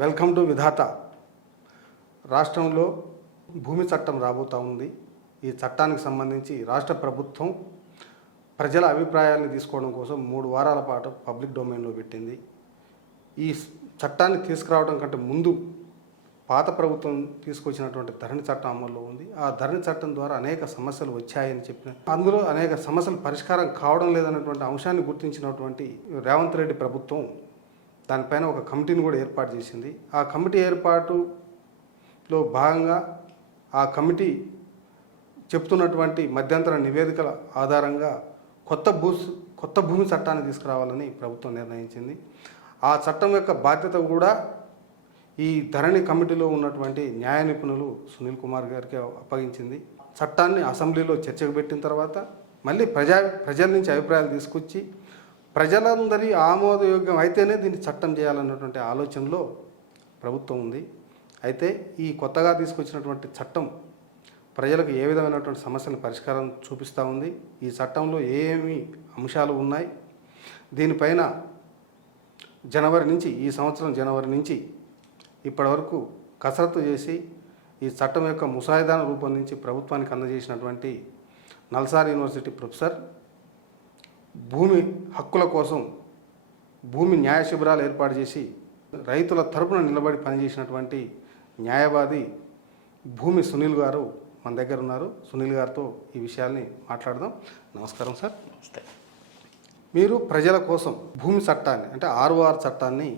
Welcome to విధాత. రాష్ట్రంలో భూమి చట్టం రాబోతూ ఉంది. ఈ చట్టానికి సంబంధించి రాష్ట్ర ప్రభుత్వం ప్రజల అభిప్రాయాలను తీసుకోవడం కోసం 3 వారాల పాటు పబ్లిక్ డొమైన్లో పెట్టింది. ఈ చట్టాన్ని తీసుకురావడం కంటే ముందు పాత ప్రభుత్వం తీసుకొచ్చినటువంటి ధరణి చట్టం అమల్లో ఉంది. ఆ ధరణి చట్టం ద్వారా అనేక సమస్యలు వచ్చాయని చెప్పిన, అందులో అనేక సమస్యలు పరిష్కారం కావడం లేదన్నటువంటి అంశాన్ని గుర్తించినటువంటి రేవంత్ రెడ్డి ప్రభుత్వం దానిపైన ఒక కమిటీని కూడా ఏర్పాటు చేసింది. ఆ కమిటీ ఏర్పాటులో భాగంగా ఆ కమిటీ చెప్తున్నటువంటి మధ్యంతర నివేదికల ఆధారంగా కొత్త భూమి చట్టాన్ని తీసుకురావాలని ప్రభుత్వం నిర్ణయించింది. ఆ చట్టం యొక్క బాధ్యత కూడా ఈ ధరణి కమిటీలో ఉన్నటువంటి న్యాయ నిపుణులు సునీల్ కుమార్ గారికి అప్పగించింది. చట్టాన్ని అసెంబ్లీలో చర్చకు పెట్టిన తర్వాత మళ్ళీ ప్రజల నుంచి అభిప్రాయాలు తీసుకొచ్చి ప్రజలందరి ఆమోదయోగ్యం అయితేనే దీన్ని చట్టం చేయాలన్నటువంటి ఆలోచనలో ప్రభుత్వం ఉంది. అయితే ఈ కొత్తగా తీసుకొచ్చినటువంటి చట్టం ప్రజలకు ఏ విధమైనటువంటి సమస్యల పరిష్కారం చూపిస్తూ ఉంది. ఈ చట్టంలో ఏమేమి అంశాలు ఉన్నాయి, దీనిపైన ఈ సంవత్సరం జనవరి నుంచి ఇప్పటి వరకు కసరత్తు చేసి ఈ చట్టం యొక్క ముసాయిదాను రూపొందించి ప్రభుత్వానికి అందజేసినటువంటి నల్సార్ యూనివర్సిటీ ప్రొఫెసర్, భూమి హక్కుల కోసం భూమి న్యాయ శిబిరాలు ఏర్పాటు చేసి రైతుల తరపున నిలబడి పనిచేసినటువంటి న్యాయవాది భూమి సునీల్ గారు మన దగ్గర ఉన్నారు. సునీల్ గారితో ఈ విషయాల్ని మాట్లాడదాం. నమస్కారం సార్. నమస్తే. మీరు ప్రజల కోసం భూమి చట్టాన్ని అంటే ROR చట్టాన్ని,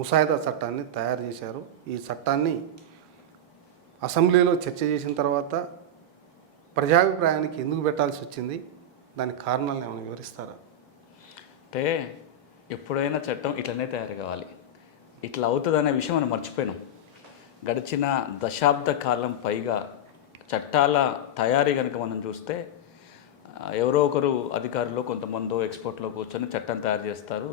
ముసాయిదా చట్టాన్ని తయారు చేశారు. ఈ చట్టాన్ని అసెంబ్లీలో చర్చ చేసిన తర్వాత ప్రజాభిప్రాయానికి ఎందుకు పెట్టాల్సి వచ్చింది, దానికి కారణాలను ఏమైనా వివరిస్తారా? అంటే ఎప్పుడైనా చట్టం ఇట్లనే తయారు కావాలి, ఇట్లా అవుతుందనే విషయం మనం మర్చిపోయినాం. గడిచిన దశాబ్ద కాలం పైగా చట్టాల తయారీ కనుక మనం చూస్తే ఎవరో ఒకరు అధికారులు కొంతమందో ఎక్స్పోర్ట్లో కూర్చొని చట్టం తయారు చేస్తారు.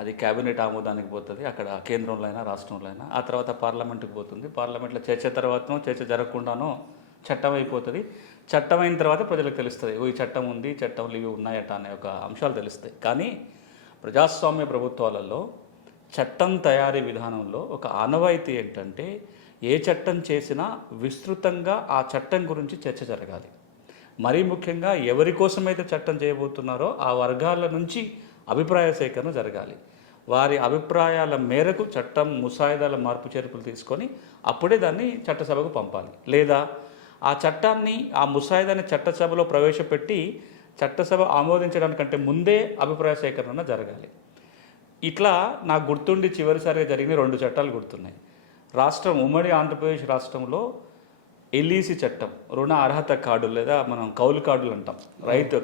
అది క్యాబినెట్ ఆమోదానికి పోతుంది, అక్కడ కేంద్రంలో అయినా రాష్ట్రంలో అయినా. ఆ తర్వాత పార్లమెంట్కి పోతుంది. పార్లమెంట్లో చర్చ తర్వాతనో చర్చ జరగకుండానో చట్టం అయిపోతుంది. చట్టం అయిన తర్వాత ప్రజలకు తెలుస్తుంది, ఈ చట్టం ఉంది, చట్టంలు ఇవి ఉన్నాయట అనే ఒక అంశాలు తెలుస్తాయి. కానీ ప్రజాస్వామ్య ప్రభుత్వాలలో చట్టం తయారీ విధానంలో ఒక ఆనవాయితీ ఏంటంటే ఏ చట్టం చేసినా విస్తృతంగా ఆ చట్టం గురించి చర్చ జరగాలి. మరీ ముఖ్యంగా ఎవరి కోసమైతే చట్టం చేయబోతున్నారో ఆ వర్గాల నుంచి అభిప్రాయ సేకరణ జరగాలి. వారి అభిప్రాయాల మేరకు చట్టం ముసాయిదాల మార్పు చేర్పులు తీసుకొని అప్పుడే దాన్ని చట్టసభకు పంపాలి. లేదా ఆ చట్టాన్ని, ఆ ముసాయిదాన్ని చట్టసభలో ప్రవేశపెట్టి చట్టసభ ఆమోదించడానికంటే ముందే అభిప్రాయ సేకరణ జరగాలి. ఇట్లా నాకు గుర్తుండి చివరిసారిగా జరిగిన 2 చట్టాలు గుర్తున్నాయి. ఉమ్మడి ఆంధ్రప్రదేశ్ రాష్ట్రంలో LEC చట్టం, రుణ అర్హత కార్డులు లేదా మనం కౌలు కార్డులు అంటాం,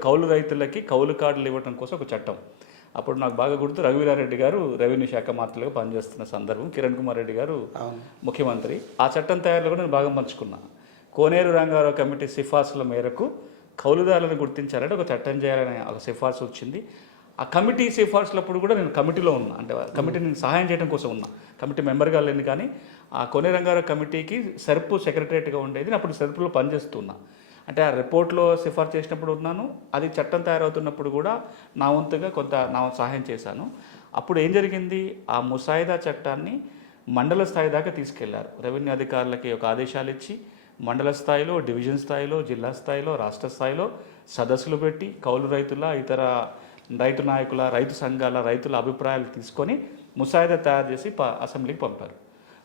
కౌలు రైతులకి కౌలు కార్డులు ఇవ్వడం కోసం ఒక చట్టం. అప్పుడు నాకు బాగా గుర్తు, రఘువీరారెడ్డి గారు రెవెన్యూ శాఖ మంత్రులుగా పనిచేస్తున్న సందర్భం, కిరణ్ కుమార్ రెడ్డి గారు ముఖ్యమంత్రి. ఆ చట్టం తయారీలో కూడా నేను భాగం పంచుకున్నాను. కోనేరు రంగారావు కమిటీ సిఫార్సుల మేరకు కౌలుదారులను గుర్తించాలంటే ఒక చట్టం చేయాలనే ఒక సిఫార్సు వచ్చింది. ఆ కమిటీ సిఫార్సులప్పుడు కూడా నేను కమిటీలో ఉన్నా, అంటే కమిటీని సహాయం చేయడం కోసం ఉన్నా. కమిటీ మెంబర్గా లేని, కానీ ఆ కోనేరు రంగారావు కమిటీకి సెర్ప్ సెక్రటరేట్గా ఉండేది. అప్పుడు సెర్ప్లో పనిచేస్తున్నా. అంటే ఆ రిపోర్ట్లో సిఫార్సు చేసినప్పుడు ఉన్నాను, అది చట్టం తయారవుతున్నప్పుడు కూడా నా వంతుగా కొంత సహాయం చేశాను. అప్పుడు ఏం జరిగింది, ఆ ముసాయిదా చట్టాన్ని మండల స్థాయి దాకా తీసుకెళ్లారు. రెవెన్యూ అధికారులకి ఒక ఆదేశాలు ఇచ్చి మండల స్థాయిలో, డివిజన్ స్థాయిలో, జిల్లా స్థాయిలో, రాష్ట్ర స్థాయిలో సదస్సులు పెట్టి కౌలు రైతుల, ఇతర రైతు నాయకుల, రైతు సంఘాల, రైతుల అభిప్రాయాలు తీసుకొని ముసాయిదా తయారు చేసి అసెంబ్లీకి పంపారు.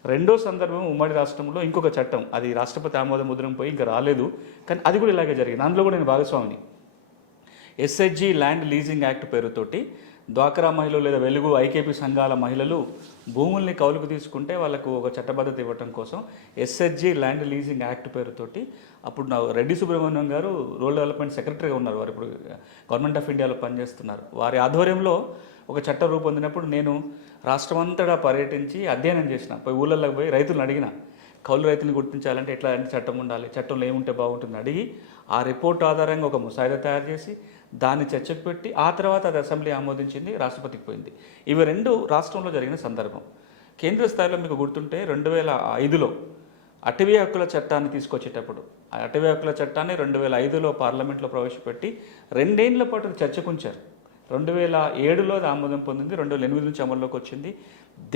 రెండో సందర్భం ఉమ్మడి రాష్ట్రంలో ఇంకొక చట్టం, అది రాష్ట్రపతి ఆమోద ముద్రం పోయి ఇంకా రాలేదు, కానీ అది కూడా ఇలాగే జరిగింది. అందులో కూడా నేను భాగస్వామిని. SHG ల్యాండ్ లీజింగ్ యాక్ట్ పేరుతోటి డ్వాక్రా మహిళలు లేదా వెలుగు IKP సంఘాల మహిళలు భూముల్ని కౌలుకు తీసుకుంటే వాళ్ళకు ఒక చట్టబద్ధత ఇవ్వటం కోసం SHG ల్యాండ్ లీజింగ్ యాక్ట్ పేరుతోటి అప్పుడు రెడ్డి సుబ్రహ్మణ్యం గారు రూరల్ డెవలప్మెంట్ సెక్రటరీగా ఉన్నారు. వారు ఇప్పుడు గవర్నమెంట్ ఆఫ్ ఇండియాలో పనిచేస్తున్నారు. వారి ఆధ్వర్యంలో ఒక చట్టం రూపొందినప్పుడు నేను రాష్ట్రమంతటా పర్యటించి అధ్యయనం చేసిన, పోయి ఊళ్ళల్లోకి పోయి రైతులను అడిగిన, కౌలు రైతులను గుర్తించాలంటే ఎట్లాంటి చట్టం ఉండాలి, చట్టంలో ఏముంటే బాగుంటుంది అడిగి ఆ రిపోర్ట్ ఆధారంగా ఒక ముసాయిదా తయారు చేసి దాన్ని చర్చకు పెట్టి ఆ తర్వాత అది అసెంబ్లీ ఆమోదించింది, రాష్ట్రపతికి పోయింది. ఇవి 2 రాష్ట్రంలో జరిగిన సందర్భం. కేంద్ర స్థాయిలో మీకు గుర్తుంటే 2005లో అటవీ హక్కుల చట్టాన్ని తీసుకొచ్చేటప్పుడు, ఆ అటవీ హక్కుల చట్టాన్ని 2005లో పార్లమెంట్లో ప్రవేశపెట్టి 2 ఏళ్ల పాటు చర్చకుంచారు. 2007లో ఆమోదం పొందింది, 2008 నుంచి అమల్లోకి వచ్చింది.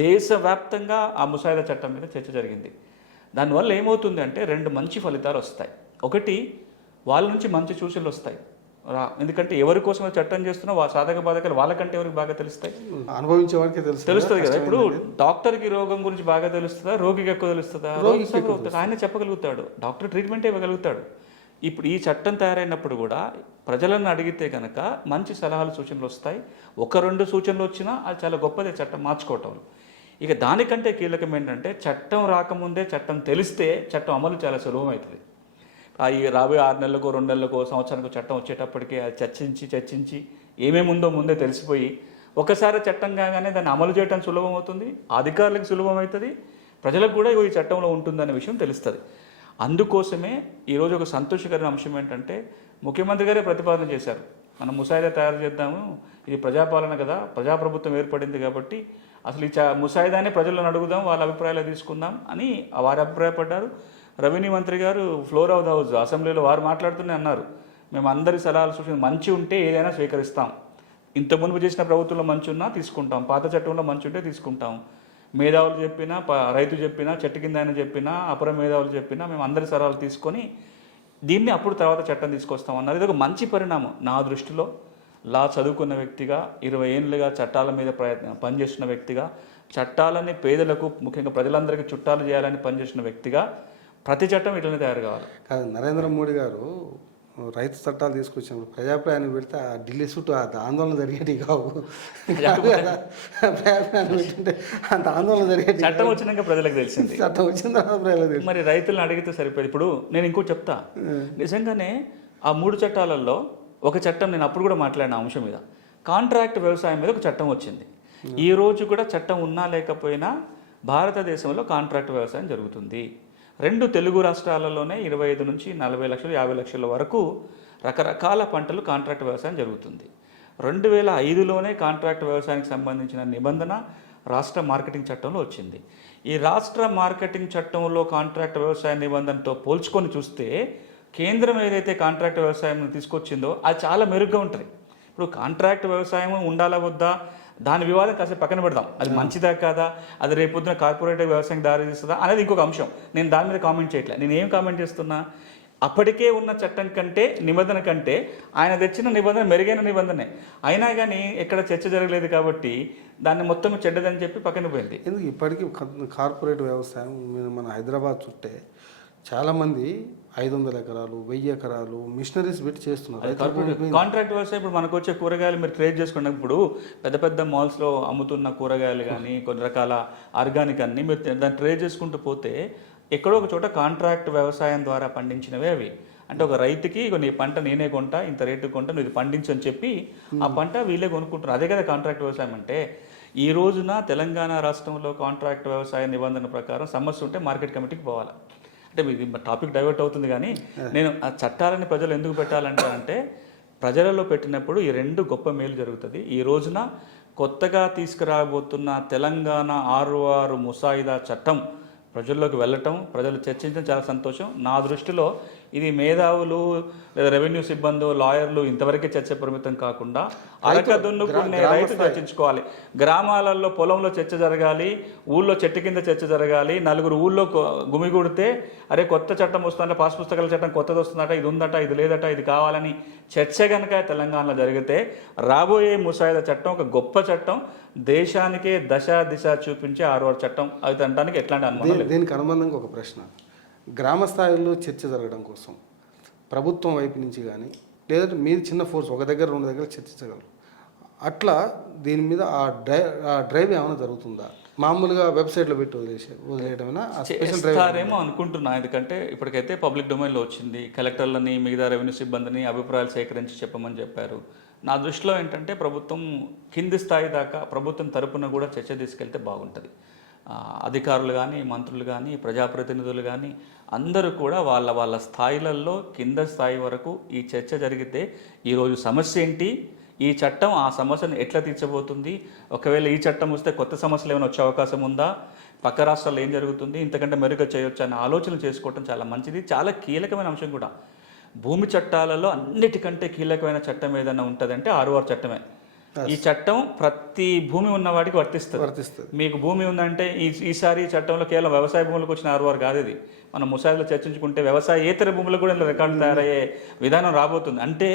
దేశవ్యాప్తంగా ఆ ముసాయిదా చట్టం మీద చర్చ జరిగింది. దానివల్ల ఏమవుతుంది అంటే 2 మంచి ఫలితాలు వస్తాయి. ఒకటి, వాళ్ళ నుంచి మంచి సూచనలు వస్తాయి. ఎందుకంటే ఎవరి కోసం చట్టం చేస్తున్నా సాధక బాధకాలు వాళ్ళకంటే ఎవరికి బాగా తెలుస్తాయి, అనుభవించే వారికి తెలుస్తుంది కదా. ఇప్పుడు డాక్టర్కి రోగం గురించి బాగా తెలుస్తుందా, రోగికి ఎక్కువ తెలుస్తుందా? ఆయన చెప్పగలుగుతాడు, డాక్టర్ ట్రీట్మెంట్ ఇవ్వగలుగుతాడు. ఇప్పుడు ఈ చట్టం తయారైనప్పుడు కూడా ప్రజలను అడిగితే కనుక మంచి సలహాలు సూచనలు వస్తాయి. 1-2 సూచనలు వచ్చినా అది చాలా గొప్పదే చట్టం మార్చుకోవటం. ఇక దానికంటే కీలకం ఏంటంటే చట్టం రాకముందే చట్టం తెలిస్తే చట్టం అమలు చాలా సులభమవుతుంది. ఈ రాబోయే 6 నెలలకో 2 నెలలకో సంవత్సరానికో చట్టం వచ్చేటప్పటికే అది చర్చించి ఏమేమి ఉందో ముందే తెలిసిపోయి ఒకసారి చట్టం కాగానే దాన్ని అమలు చేయడం సులభం అవుతుంది, అధికారులకు సులభం అవుతుంది, ప్రజలకు కూడా ఈ చట్టంలో ఉంటుందనే విషయం తెలుస్తుంది. అందుకోసమే ఈరోజు ఒక సంతోషకరమైన అంశం ఏంటంటే ముఖ్యమంత్రి గారే ప్రతిపాదన చేశారు, మనం ముసాయిదా తయారు చేద్దాము, ఇది ప్రజాపాలన కదా, ప్రజాప్రభుత్వం ఏర్పడింది కాబట్టి అసలు ఈ ముసాయిదానే ప్రజలను అడుగుదాం, వాళ్ళ అభిప్రాయాలు తీసుకుందాం అని వారు అభిప్రాయపడ్డారు. రెవెన్యూ మంత్రి గారు ఫ్లోర్ ఆఫ్ ద హౌస్ అసెంబ్లీలో వారు మాట్లాడుతూనే అన్నారు, మేము అందరి సలహాలు సూచన మంచి ఉంటే ఏదైనా స్వీకరిస్తాం, ఇంత మునుపు చేసిన ప్రభుత్వంలో మంచి ఉన్నా తీసుకుంటాం, పాత చట్టంలో మంచి ఉంటే తీసుకుంటాం, మేధావులు చెప్పినా రైతు చెప్పినా చెట్టు కింద ఆయన చెప్పినా అపర మేధావులు చెప్పినా మేము అందరి సలహాలు తీసుకొని దీన్ని అప్పుడు తర్వాత చట్టం తీసుకొస్తాం అన్నారు. ఇది ఒక మంచి పరిణామం నా దృష్టిలో. లా చదువుకున్న వ్యక్తిగా 20 ఏళ్ళుగా చట్టాల మీద పనిచేస్తున్న వ్యక్తిగా, చట్టాలని పేదలకు ముఖ్యంగా ప్రజలందరికీ చుట్టాలు చేయాలని పనిచేసిన వ్యక్తిగా ప్రతి చట్టం ఇట్లనే తయారు కావాలి. కాదు, నరేంద్ర మోడీ గారు రైతు చట్టాలు తీసుకొచ్చినప్పుడు ప్రజాప్రయాణం పెడితే ఆ ఢిల్లీ చుట్టూ ఆందోళన జరిగేటి కావు. ప్రజాప్రయాణం పెట్టింటే అంత ఆందోళన జరిగేది. చట్టం వచ్చినాక ప్రజలకు తెలిసింది, చట్టం వచ్చిన తర్వాత ప్రజలకు తెలిసింది. మరి రైతులను అడిగితే సరిపోయింది. ఇప్పుడు నేను ఇంకోటి చెప్తా, నిజంగానే ఆ 3 చట్టాలలో ఒక చట్టం నేను అప్పుడు కూడా మాట్లాడిన అంశం మీద, కాంట్రాక్ట్ వ్యవసాయం మీద ఒక చట్టం వచ్చింది. ఈ రోజు కూడా చట్టం ఉన్నా లేకపోయినా భారతదేశంలో కాంట్రాక్ట్ వ్యవసాయం జరుగుతుంది. 2 తెలుగు రాష్ట్రాలలోనే 25 నుంచి 40 లక్షలు 50 లక్షల వరకు రకరకాల పంటలు కాంట్రాక్ట్ వ్యవసాయం జరుగుతుంది. 2005లోనే కాంట్రాక్ట్ వ్యవసాయానికి సంబంధించిన నిబంధన రాష్ట్ర మార్కెటింగ్ చట్టంలో వచ్చింది. ఈ రాష్ట్ర మార్కెటింగ్ చట్టంలో కాంట్రాక్ట్ వ్యవసాయ నిబంధనతో పోల్చుకొని చూస్తే కేంద్రం ఏదైతే కాంట్రాక్ట్ వ్యవసాయం తీసుకొచ్చిందో అది చాలా మెరుగ్గా ఉంటుంది. ఇప్పుడు కాంట్రాక్ట్ వ్యవసాయం ఉండాలా వద్దా దాని వివాదం కాసేపు పక్కన పెడదాం, అది మంచిదా కాదా, అది రేపొద్దున కార్పొరేటివ్ వ్యవసాయం దారి తీస్తుందా అనేది ఇంకొక అంశం. నేను దాని మీద కామెంట్ చేయట్లేదు. నేను ఏం కామెంట్ చేస్తున్నా, అప్పటికే ఉన్న చట్టం కంటే నిబంధన కంటే ఆయన తెచ్చిన నిబంధన మెరుగైన నిబంధనే అయినా కానీ ఎక్కడ చర్చ జరగలేదు కాబట్టి దాన్ని మొత్తం చెడ్డదని చెప్పి పక్కన పోయింది. ఎందుకు ఇప్పటికీ కార్పొరేట్ వ్యవసాయం మన హైదరాబాద్ చుట్టే చాలామంది 500 ఎకరాలు 1000 ఎకరాలు మిషనరీస్ పెట్టి చేస్తున్నారు. కాంట్రాక్ట్ వ్యవసాయం ఇప్పుడు మనకు వచ్చే కూరగాయలు మీరు ట్రేడ్ చేసుకున్నప్పుడు పెద్ద పెద్ద మాల్స్లో అమ్ముతున్న కూరగాయలు కానీ కొన్ని రకాల ఆర్గానిక్ అన్ని మీరు దాన్ని ట్రేడ్ చేసుకుంటూ పోతే ఎక్కడో ఒక చోట కాంట్రాక్ట్ వ్యవసాయం ద్వారా పండించినవే అవి. అంటే ఒక రైతుకి నీ పంట నేనే కొంటా, ఇంత రేటు కొంటా, నువ్వు ఇది పండించని చెప్పి ఆ పంట వీళ్ళే కొనుక్కుంటున్నారు. అదే కదా కాంట్రాక్ట్ వ్యవసాయం అంటే. ఈ రోజున తెలంగాణ రాష్ట్రంలో కాంట్రాక్ట్ వ్యవసాయ నిబంధన ప్రకారం సమస్య ఉంటే మార్కెట్ కమిటీకి పోవాలి. అంటే ఇది టాపిక్ డైవర్ట్ అవుతుంది కానీ నేను ఆ చట్టాలని ప్రజలు ఎందుకు పెట్టాలంటే ప్రజలలో పెట్టినప్పుడు ఈ 2 గొప్ప మేలు జరుగుతుంది. ఈ రోజున కొత్తగా తీసుకురాబోతున్న తెలంగాణ 6 ముసాయిదా చట్టం ప్రజల్లోకి వెళ్ళటం, ప్రజలు చర్చించడం చాలా సంతోషం. నా దృష్టిలో ఇది మేధావులు లేదా రెవెన్యూ సిబ్బంది లాయర్లు ఇంతవరకే చర్చ పరిమితం కాకుండా అరకదున్నుకునే రైతు చర్చించుకోవాలి. గ్రామాలలో పొలంలో చర్చ జరగాలి, ఊళ్ళో చెట్టు కింద చర్చ జరగాలి. 4 ఊళ్ళో గుమిగూడితే అరే కొత్త చట్టం వస్తుందంట, పాస్ పుస్తకాల చట్టం కొత్తది వస్తుందట, ఇది ఉందట, ఇది లేదట, ఇది కావాలని చర్చ కనుక తెలంగాణలో జరిగితే రాబోయే ముసాయిదా చట్టం ఒక గొప్ప చట్టం, దేశానికే దిశ చూపించే 6వ చట్టం అది అనడానికి ఎట్లాంటి అనుమానం లేదు. దీనికి అనుబంధంగా ఒక ప్రశ్న, గ్రామ స్థాయిలో చర్చ జరగడం కోసం ప్రభుత్వం వైపు నుంచి కానీ లేదంటే మీరు చిన్న ఫోర్స్ 1 దగ్గర 2 దగ్గర చర్చించగలరు, అట్లా దీని మీద ఆ డ్రైవ్ ఏమైనా జరుగుతుందా? మామూలుగా వెబ్సైట్లో పెట్టి వదిలేయడమేనా? చేస్తారేమో అనుకుంటున్నా. ఎందుకంటే ఇప్పటికైతే పబ్లిక్ డొమైన్లో వచ్చింది. కలెక్టర్లని మిగతా రెవెన్యూ సిబ్బందిని అభిప్రాయాలు సేకరించి చెప్పమని చెప్పారు. నా దృష్టిలో ఏంటంటే ప్రభుత్వం కింది స్థాయి దాకా ప్రభుత్వం తరపున కూడా చర్చ తీసుకెళ్తే బాగుంటుంది. అధికారులు కానీ మంత్రులు కానీ ప్రజాప్రతినిధులు కానీ అందరూ కూడా వాళ్ళ స్థాయిలలో కింద స్థాయి వరకు ఈ చర్చ జరిగితే ఈరోజు సమస్య ఏంటి, ఈ చట్టం ఆ సమస్యను ఎట్లా తీర్చబోతుంది, ఒకవేళ ఈ చట్టం వస్తే కొత్త సమస్యలు ఏమైనా వచ్చే అవకాశం ఉందా, పక్క రాష్ట్రాల్లో ఏం జరుగుతుంది, ఇంతకంటే మెరుగ్గా చేయొచ్చు అనే ఆలోచన చేసుకోవటం చాలా మంచిది. చాలా కీలకమైన అంశం కూడా. భూమి చట్టాలలో అన్నిటికంటే కీలకమైన చట్టం ఏదైనా ఉంటుందంటే 6వ చట్టమే. ఈ చట్టం ప్రతి భూమి ఉన్నవాడికి వర్తిస్తుంది. మీకు భూమి ఉందంటే ఈసారి ఈ చట్టంలో కేవలం వ్యవసాయ భూములకు వచ్చిన ఆర్ఓఆర్ కాదు ఇది. మనం ముసాయిలో చర్చించుకుంటే వ్యవసాయేతర భూములకు కూడా రికార్డు తయారయ్యే విధానం రాబోతుంది. అంటే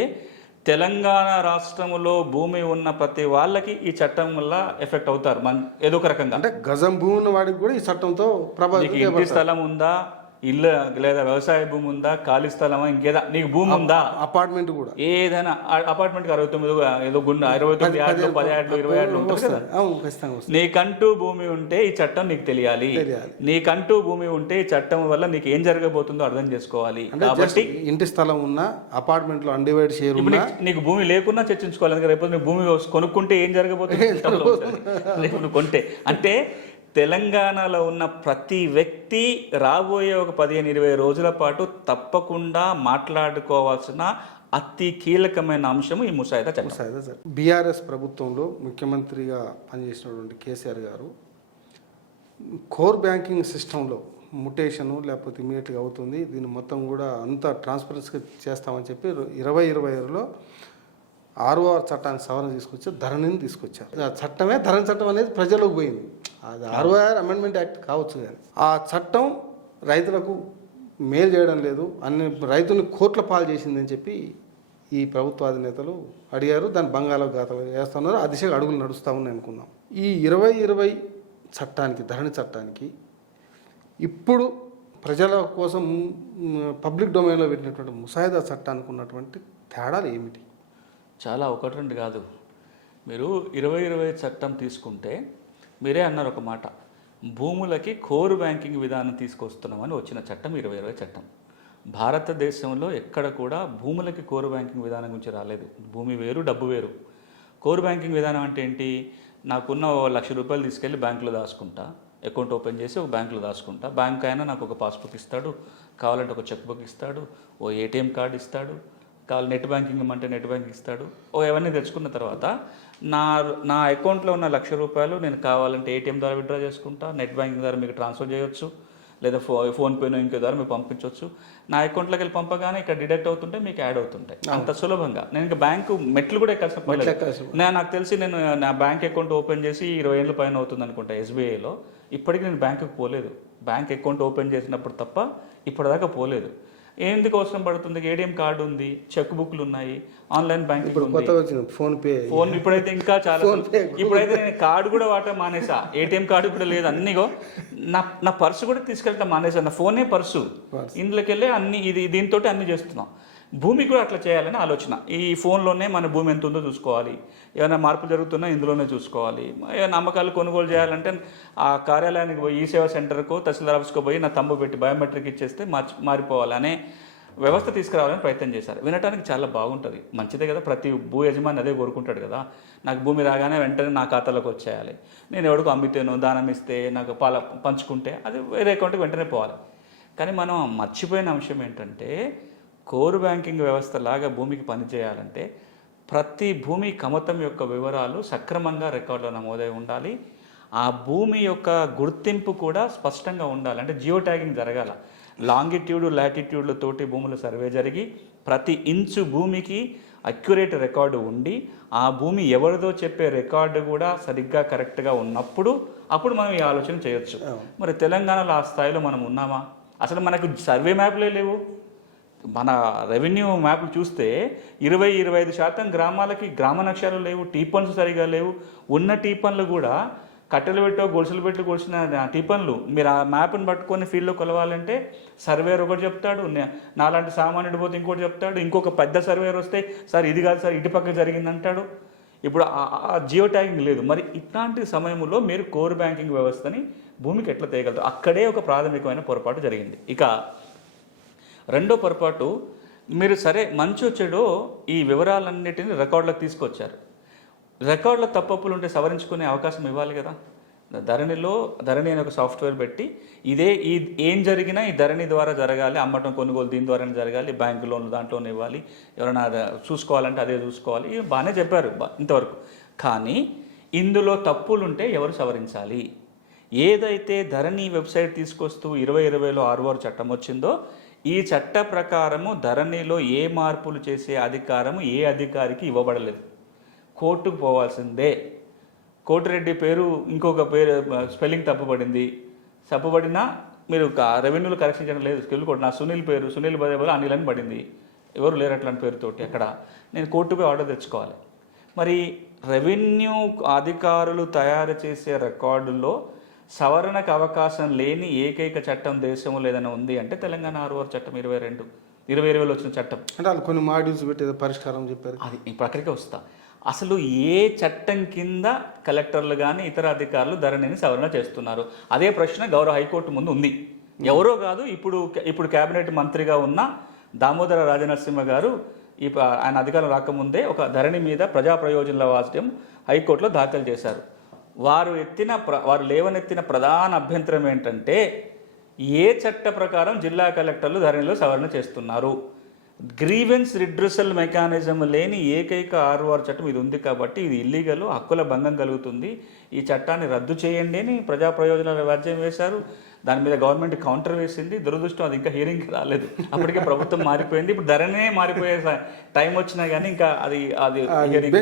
తెలంగాణ రాష్ట్రంలో భూమి ఉన్న ప్రతి వాళ్ళకి ఈ చట్టం వల్ల ఎఫెక్ట్ అవుతారు ఏదో ఒక రకంగా. అంటే గజం భూమి ఉన్న వాడికి కూడా ఈ చట్టంతో ప్రభావితం. ఇంటి స్థలం ఉందా, ఇల్లు లేదా వ్యవసాయ భూమి ఉందా, ఖాళీ స్థలమా, ఇంకేదా నీకు భూమి ఉందా, అపార్ట్మెంట్ కూడా ఏదైనా అపార్ట్మెంట్కి 69 ఏదో గుండె 29 యార్డులు 10 యార్డులు 20 యార్డులు ఉంటుంది కదా. నీకంటూ భూమి ఉంటే ఈ చట్టం నీకు తెలియాలి. నీకంటూ భూమి ఉంటే ఈ చట్టం వల్ల నీకు ఏం జరగబోతుందో అర్థం చేసుకోవాలి. కాబట్టి ఇంటి స్థలం ఉన్న అపార్ట్మెంట్ లో అన్డివైడ్ షేర్ ఉన్నా నీకు భూమి లేకున్నా చర్చించుకోవాలి. రేపు నీకు భూమి కొనుక్కుంటే ఏం జరగబోతుంది రేపు నువ్వు కొంటే. అంటే తెలంగాణలో ఉన్న ప్రతి వ్యక్తి రాబోయే ఒక 15-20 రోజుల పాటు తప్పకుండా మాట్లాడుకోవాల్సిన అతి కీలకమైన అంశం ఈ ముసాయిదా చట్టం. బీఆర్ఎస్ ప్రభుత్వంలో ముఖ్యమంత్రిగా పనిచేసినటువంటి కేసీఆర్ గారు కోర్ బ్యాంకింగ్ సిస్టంలో ముటేషను లేకపోతే ఇమీడియట్గా అవుతుంది, దీన్ని మొత్తం కూడా అంతా ట్రాన్స్పరెన్సీగా చేస్తామని చెప్పి 2020లో ఆర్ఓఆర్ చట్టానికి సవరణ తీసుకొచ్చి ధరణిని తీసుకొచ్చారు. ఆ చట్టమే ధరణి చట్టం అనేది ప్రజలకు పోయింది. అది ఆర్ఓఆర్ అమెండ్మెంట్ యాక్ట్ కావచ్చు, కానీ ఆ చట్టం రైతులకు మేలు చేయడం లేదు, అన్ని రైతుల్ని కోట్ల పాలు చేసిందని చెప్పి ఈ ప్రభుత్వాధినేతలు అడిగారు. దాన్ని బంగాళాఖాతంలో వేస్తున్నారు. ఆ దిశగా అడుగులు నడుస్తూ ఉన్నాయి అనుకుందాం. ఈ 2020 చట్టానికి, ధరణి చట్టానికి ఇప్పుడు ప్రజల కోసం పబ్లిక్ డొమైన్లో పెట్టినటువంటి ముసాయిదా చట్టానికి ఉన్నటువంటి తేడాలు ఏమిటి? చాలా 1-2 కాదు. మీరు 2020 చట్టం తీసుకుంటే మీరే అన్నారు ఒక మాట, భూములకి కోర్ బ్యాంకింగ్ విధానం తీసుకొస్తున్నామని వచ్చిన చట్టం 2020 చట్టం. భారతదేశంలో ఎక్కడ కూడా భూములకి కోర్ బ్యాంకింగ్ విధానం గురించి రాలేదు. భూమి వేరు, డబ్బు వేరు. కోర్ బ్యాంకింగ్ విధానం అంటే ఏంటి? నాకున్న ₹1,00,000 తీసుకెళ్ళి బ్యాంకులో దాచుకుంటా, అకౌంట్ ఓపెన్ చేసి ఒక బ్యాంకులో దాచుకుంటా. బ్యాంక్ అయినా నాకు ఒక పాస్బుక్ ఇస్తాడు, కావాలంటే ఒక చెక్ బుక్ ఇస్తాడు, ఓ ఏటీఎం కార్డు ఇస్తాడు, కావాలి నెట్ బ్యాంకింగ్ ఇమ్మంటే నెట్ బ్యాంకింగ్ ఇస్తాడు. అవన్నీ తెచ్చుకున్న తర్వాత నా అకౌంట్లో ఉన్న ₹1,00,000 నేను కావాలంటే ఏటీఎం ద్వారా విత్డ్రా చేసుకుంటా, నెట్ బ్యాంకింగ్ ద్వారా మీకు ట్రాన్స్ఫర్ చేయొచ్చు, లేదా ఫోన్పేనో ఇంకో ద్వారా మీరు పంపించవచ్చు. నా అకౌంట్లోకి వెళ్ళి పంపగానే ఇక్కడ డిడక్ట్ అవుతుంటే మీకు యాడ్ అవుతుంటాయి. అంత సులభంగా. నేను ఇంకా బ్యాంకు మెట్లు కూడా ఎక్కాల్సిన పర్లేదు. నాకు తెలిసి నేను నా బ్యాంక్ అకౌంట్ ఓపెన్ చేసి 20 ఏళ్ళ పైన అవుతుంది అనుకుంటా ఎస్బీఐలో. ఇప్పటికీ నేను బ్యాంకుకి పోలేదు. బ్యాంక్ అకౌంట్ ఓపెన్ చేసినప్పుడు తప్ప ఇప్పటిదాకా పోలేదు. ఎందుకు అవసరం పడుతుంది? ఏటీఎం కార్డు ఉంది, చెక్ బుక్లు ఉన్నాయి, ఆన్లైన్ బ్యాంకింగ్ ఉంది, ఫోన్ ఇప్పుడైతే ఇంకా చాలా. ఇప్పుడైతే నేను కార్డు కూడా వాడటం మానేసా, ఏటీఎం కార్డు కూడా లేదు. అన్నిగో నా పర్సు కూడా తీసుకెళ్ళటం మానేసా. నా ఫోనే పర్సు, ఇందులోకి వెళ్ళి అన్ని దీంతో అన్ని చేస్తున్నాం. భూమి కూడా అట్లా చేయాలని ఆలోచన. ఈ ఫోన్లోనే మన భూమి ఎంత ఉందో చూసుకోవాలి, ఏమైనా మార్పులు జరుగుతున్నా ఇందులోనే చూసుకోవాలి. ఏమైనా అమ్మకాలు కొనుగోలు చేయాలంటే ఆ కార్యాలయానికి పోయి, ఈ సేవా సెంటర్కో తహసీల్దార్ ఆఫీస్కో పోయి నా తంబు పెట్టి బయోమెట్రిక్ ఇచ్చేస్తే మారిపోవాలి అనే వ్యవస్థ తీసుకురావాలని ప్రయత్నం చేశారు. వినటానికి చాలా బాగుంటుంది, మంచిదే కదా. ప్రతి భూ యజమాని అదే కోరుకుంటాడు కదా. నాకు భూమి రాగానే వెంటనే నా ఖాతాలోకి వచ్చేయాలి, నేను ఎవడికో అమ్మితేనో దానం ఇస్తే నాకు పంచుకుంటే అది వేరే అకౌంట్కి వెంటనే పోవాలి. కానీ మనం మర్చిపోయిన అంశం ఏంటంటే, కోర్ బ్యాంకింగ్ వ్యవస్థ లాగా భూమికి పనిచేయాలంటే ప్రతి భూమి కమతం యొక్క వివరాలు సక్రమంగా రికార్డులో నమోదై ఉండాలి. ఆ భూమి యొక్క గుర్తింపు కూడా స్పష్టంగా ఉండాలి. అంటే జియో ట్యాగింగ్ జరగాల. లాంగిట్యూడ్ లాటిట్యూడ్లతోటి భూముల సర్వే జరిగి ప్రతి ఇంచు భూమికి అక్యురేట్ రికార్డు ఉండి, ఆ భూమి ఎవరిదో చెప్పే రికార్డు కూడా సరిగ్గా కరెక్ట్గా ఉన్నప్పుడు అప్పుడు మనం ఈ ఆలోచన చేయొచ్చు. మరి తెలంగాణలో ఆ స్థాయిలో మనం ఉన్నామా? అసలు మనకు సర్వే మ్యాప్లే లేవు. మన రెవెన్యూ మ్యాప్లు చూస్తే 20-25% గ్రామాలకి గ్రామ నక్షాలు లేవు, టీపన్లు సరిగా లేవు. ఉన్న టీపన్లు కూడా కట్టెలు పెట్టో గొలుసులు పెట్టి కొలిసిన టీపన్లు. మీరు ఆ మ్యాప్ని పట్టుకొని ఫీల్డ్లో కొలవాలంటే సర్వేయర్ ఒకటి చెప్తాడు, నాలాంటి సామాన్యుడు పోతే ఇంకోటి చెప్తాడు, ఇంకొక పెద్ద సర్వేయర్ వస్తే సార్ ఇది కాదు సార్ ఇటు పక్క జరిగిందంటాడు. ఇప్పుడు ఆ జియో ట్యాగింగ్ లేదు. మరి ఇట్లాంటి సమయంలో మీరు కోర్ బ్యాంకింగ్ వ్యవస్థని భూమికి ఎట్లా తేయగలరు? అక్కడే ఒక ప్రాథమికమైన పొరపాటు జరిగింది. ఇక రెండో పొరపాటు, మీరు సరే మంచి చెడో ఈ వివరాలన్నిటిని రికార్డులకు తీసుకొచ్చారు. రికార్డుల తప్పులు ఉంటే సవరించుకునే అవకాశం ఇవ్వాలి కదా. ధరణి అనే ఒక సాఫ్ట్వేర్ పెట్టి ఏం జరిగినా ఈ ధరణి ద్వారా జరగాలి, అమ్మటం కొనుగోలు దీని ద్వారానే జరగాలి, బ్యాంకు లోన్లు దాంట్లోనే ఇవ్వాలి, ఎవరైనా చూసుకోవాలంటే అదే చూసుకోవాలి. ఇవి బాగానే చెప్పారు ఇంతవరకు. కానీ ఇందులో తప్పులుంటే ఎవరు సవరించాలి? ఏదైతే ధరణి వెబ్సైట్ తీసుకొస్తూ 2020లో ఆర్ఓఆర్ చట్టం వచ్చిందో, ఈ చట్ట ప్రకారము ధరణిలో ఏ మార్పులు చేసే అధికారము ఏ అధికారికి ఇవ్వబడలేదు. కోర్టుకు పోవాల్సిందే. కోటిరెడ్డి పేరు ఇంకొక పేరు స్పెల్లింగ్ తప్పుపడినా మీరు రెవెన్యూలో కరెక్షన్ చేయడం లేదు. స్కిల్ కోర్టు నా సునీల్ బదే అనిల్ అని పడింది, ఎవరు లేరు అట్లాంటి పేరుతోటి. అక్కడ నేను కోర్టుపై ఆర్డర్ తెచ్చుకోవాలి. మరి రెవెన్యూ అధికారులు తయారు చేసే రికార్డుల్లో సవరణకు అవకాశం లేని ఏకైక చట్టం దేశంలో ఏదైనా ఉంది అంటే తెలంగాణ ఆర్ఓఆర్ చట్టం 2020లో వచ్చిన చట్టం. అంటే వాళ్ళు కొన్ని మాడ్యూల్స్ పెట్టి పరిష్కారం చెప్పారు. అది ఈ ప్రక్రియకి వస్తా. అసలు ఏ చట్టం కింద కలెక్టర్లు కానీ ఇతర అధికారులు ధరణిని సవరణ చేస్తున్నారు? అదే ప్రశ్న గౌరవ హైకోర్టు ముందు ఉంది. ఎవరో కాదు, ఇప్పుడు కేబినెట్ మంత్రిగా ఉన్న దామోదర రాజనరసింహ గారు ఆయన అధికారం రాకముందే ఒక ధరణి మీద ప్రజా ప్రయోజనాల వాద్యం హైకోర్టులో దాఖలు చేశారు. వారు లేవనెత్తిన ప్రధాన అభ్యంతరం ఏంటంటే ఏ చట్ట ప్రకారం జిల్లా కలెక్టర్లు ధరణిలో సవరణ చేస్తున్నారు? గ్రీవెన్స్ రిడ్రెసల్ మెకానిజం లేని ఏకైక ఆర్ఓఆర్ చట్టం ఇది ఉంది కాబట్టి ఇది ఇల్లీగల్, హక్కుల భంగం కలుగుతుంది, ఈ చట్టాన్ని రద్దు చేయండి అని ప్రజా ప్రయోజనాల వ్యాజ్యం వేశారు. దాని మీద గవర్నమెంట్ కౌంటర్ వేసింది. దురదృష్టం అది ఇంకా హియరింగ్కి రాలేదు. అప్పటికే ప్రభుత్వం మారిపోయింది. ఇప్పుడు ధరనే మారిపోయే టైం వచ్చినా కానీ ఇంకా అది హియరింగ్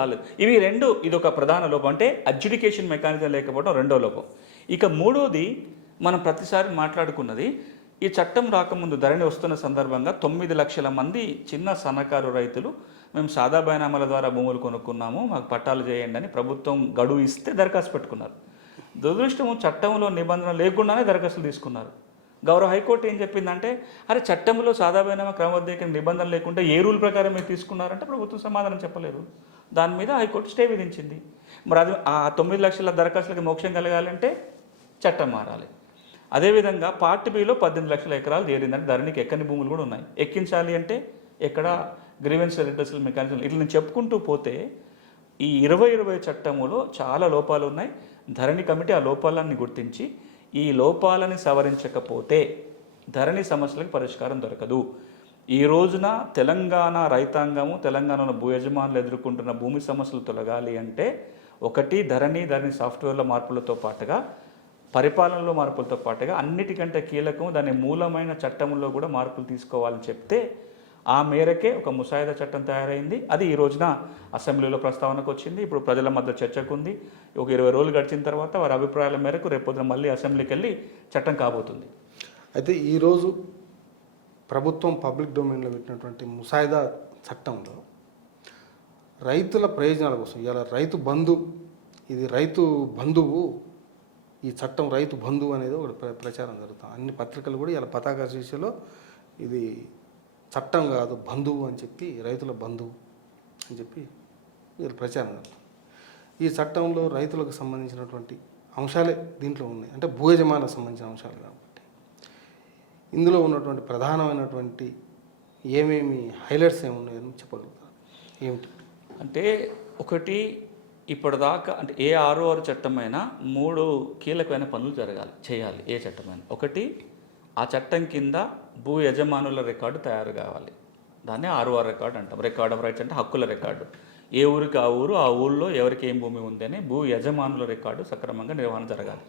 రాలేదు. ఇది ఒక ప్రధాన లోపం, అంటే అడ్జుడికేషన్ మెకానిజం లేకపోవడం రెండో లోపం. ఇక మూడోది, మనం ప్రతిసారి మాట్లాడుకున్నది, ఈ చట్టం రాకముందు ధరణి వస్తున్న సందర్భంగా 9 లక్షల మంది చిన్న సన్నకారు రైతులు మేము సాదా బైనామాల ద్వారా భూములు కొనుక్కున్నాము, మాకు పట్టాలు చేయండి అని ప్రభుత్వం గడువు ఇస్తే దరఖాస్తు పెట్టుకున్నారు. దురదృష్టం, చట్టంలో నిబంధన లేకుండానే దరఖాస్తులు తీసుకున్నారు. గౌరవ హైకోర్టు ఏం చెప్పిందంటే, అరే చట్టంలో సాదా బైనామా క్రమబద్ధీకరణ నిబంధన లేకుండా ఏ రూల్ ప్రకారం మీరు తీసుకున్నారంటే ప్రభుత్వం సమాధానం చెప్పలేదు. దాని మీద హైకోర్టు స్టే విధించింది. మరి అది ఆ 9 లక్షల దరఖాస్తులకి మోక్షం కలగాలంటే చట్టం మారాలి. అదేవిధంగా పార్ట్ బిలో 18 లక్షల ఎకరాలు చేరిందని ధరణికి ఎక్కని భూములు కూడా ఉన్నాయి. ఎక్కించాలి అంటే ఎక్కడ గ్రీవెన్స్ రిడ్రెసల్ మెకానిజం ఇట్లా నేను చెప్పుకుంటూ పోతే ఈ 2020 చట్టంలో చాలా లోపాలు ఉన్నాయి. ధరణి కమిటీ ఆ లోపాలన్నీ గుర్తించి ఈ లోపాలని సవరించకపోతే ధరణి సమస్యలకు పరిష్కారం దొరకదు. ఈ రోజున తెలంగాణ రైతాంగము, తెలంగాణలో భూ యజమానులు ఎదుర్కొంటున్న భూమి సమస్యలు తొలగాలి అంటే ఒకటి ధరణి సాఫ్ట్వేర్ల మార్పులతో పాటుగా పరిపాలనలో మార్పులతో పాటుగా అన్నిటికంటే కీలకం దాని మూలమైన చట్టంలో కూడా మార్పులు తీసుకోవాలని చెప్తే ఆ మేరకే ఒక ముసాయిదా చట్టం తయారైంది. అది ఈ రోజున అసెంబ్లీలో ప్రస్తావనకు వచ్చింది. ఇప్పుడు ప్రజల మధ్య చర్చకు ఉంది. ఒక 20 రోజులు గడిచిన తర్వాత వారి అభిప్రాయాల మేరకు రేపొద్దున మళ్ళీ అసెంబ్లీకి వెళ్ళి చట్టం కాబోతుంది. అయితే ఈరోజు ప్రభుత్వం పబ్లిక్ డొమైన్లో పెట్టినటువంటి ముసాయిదా చట్టంలో రైతుల ప్రయోజనాల కోసం ఇలా రైతు బంధువు ఈ చట్టం రైతు బంధువు అనేది ఒక ప్రచారం జరుగుతుంది. అన్ని పత్రికలు కూడా ఇలా పతాక శీర్షికలో ఇది చట్టం కాదు బంధువు అని చెప్పి, రైతుల బంధువు అని చెప్పి వీళ్ళు ప్రచారం జరుగుతుంది. ఈ చట్టంలో రైతులకు సంబంధించినటువంటి అంశాలే దీంట్లో ఉన్నాయి, అంటే భూ యజమానులకు సంబంధించిన అంశాలు కాబట్టి ఇందులో ఉన్నటువంటి ప్రధానమైనటువంటి ఏమేమి హైలైట్స్ ఏమున్నాయని చెప్పగలుగుతారు? ఏమిటి అంటే ఒకటి, ఇప్పటిదాకా అంటే ఏ ఆర్ఓఆర్ చట్టమైనా 3 కీలకమైన పనులు చేయాలి. ఏ చట్టమైనా ఒకటి, ఆ చట్టం కింద భూ యజమానుల రికార్డు తయారు కావాలి. దాన్ని ఆర్ఓఆర్ రికార్డు అంటాం. రికార్డ్ ఆఫ్ రైట్స్ అంటే హక్కుల రికార్డు. ఏ ఊరికి ఆ ఊరు, ఆ ఊళ్ళో ఎవరికి ఏం భూమి ఉందని భూ యజమానుల రికార్డు సక్రమంగా నిర్వహణ జరగాలి.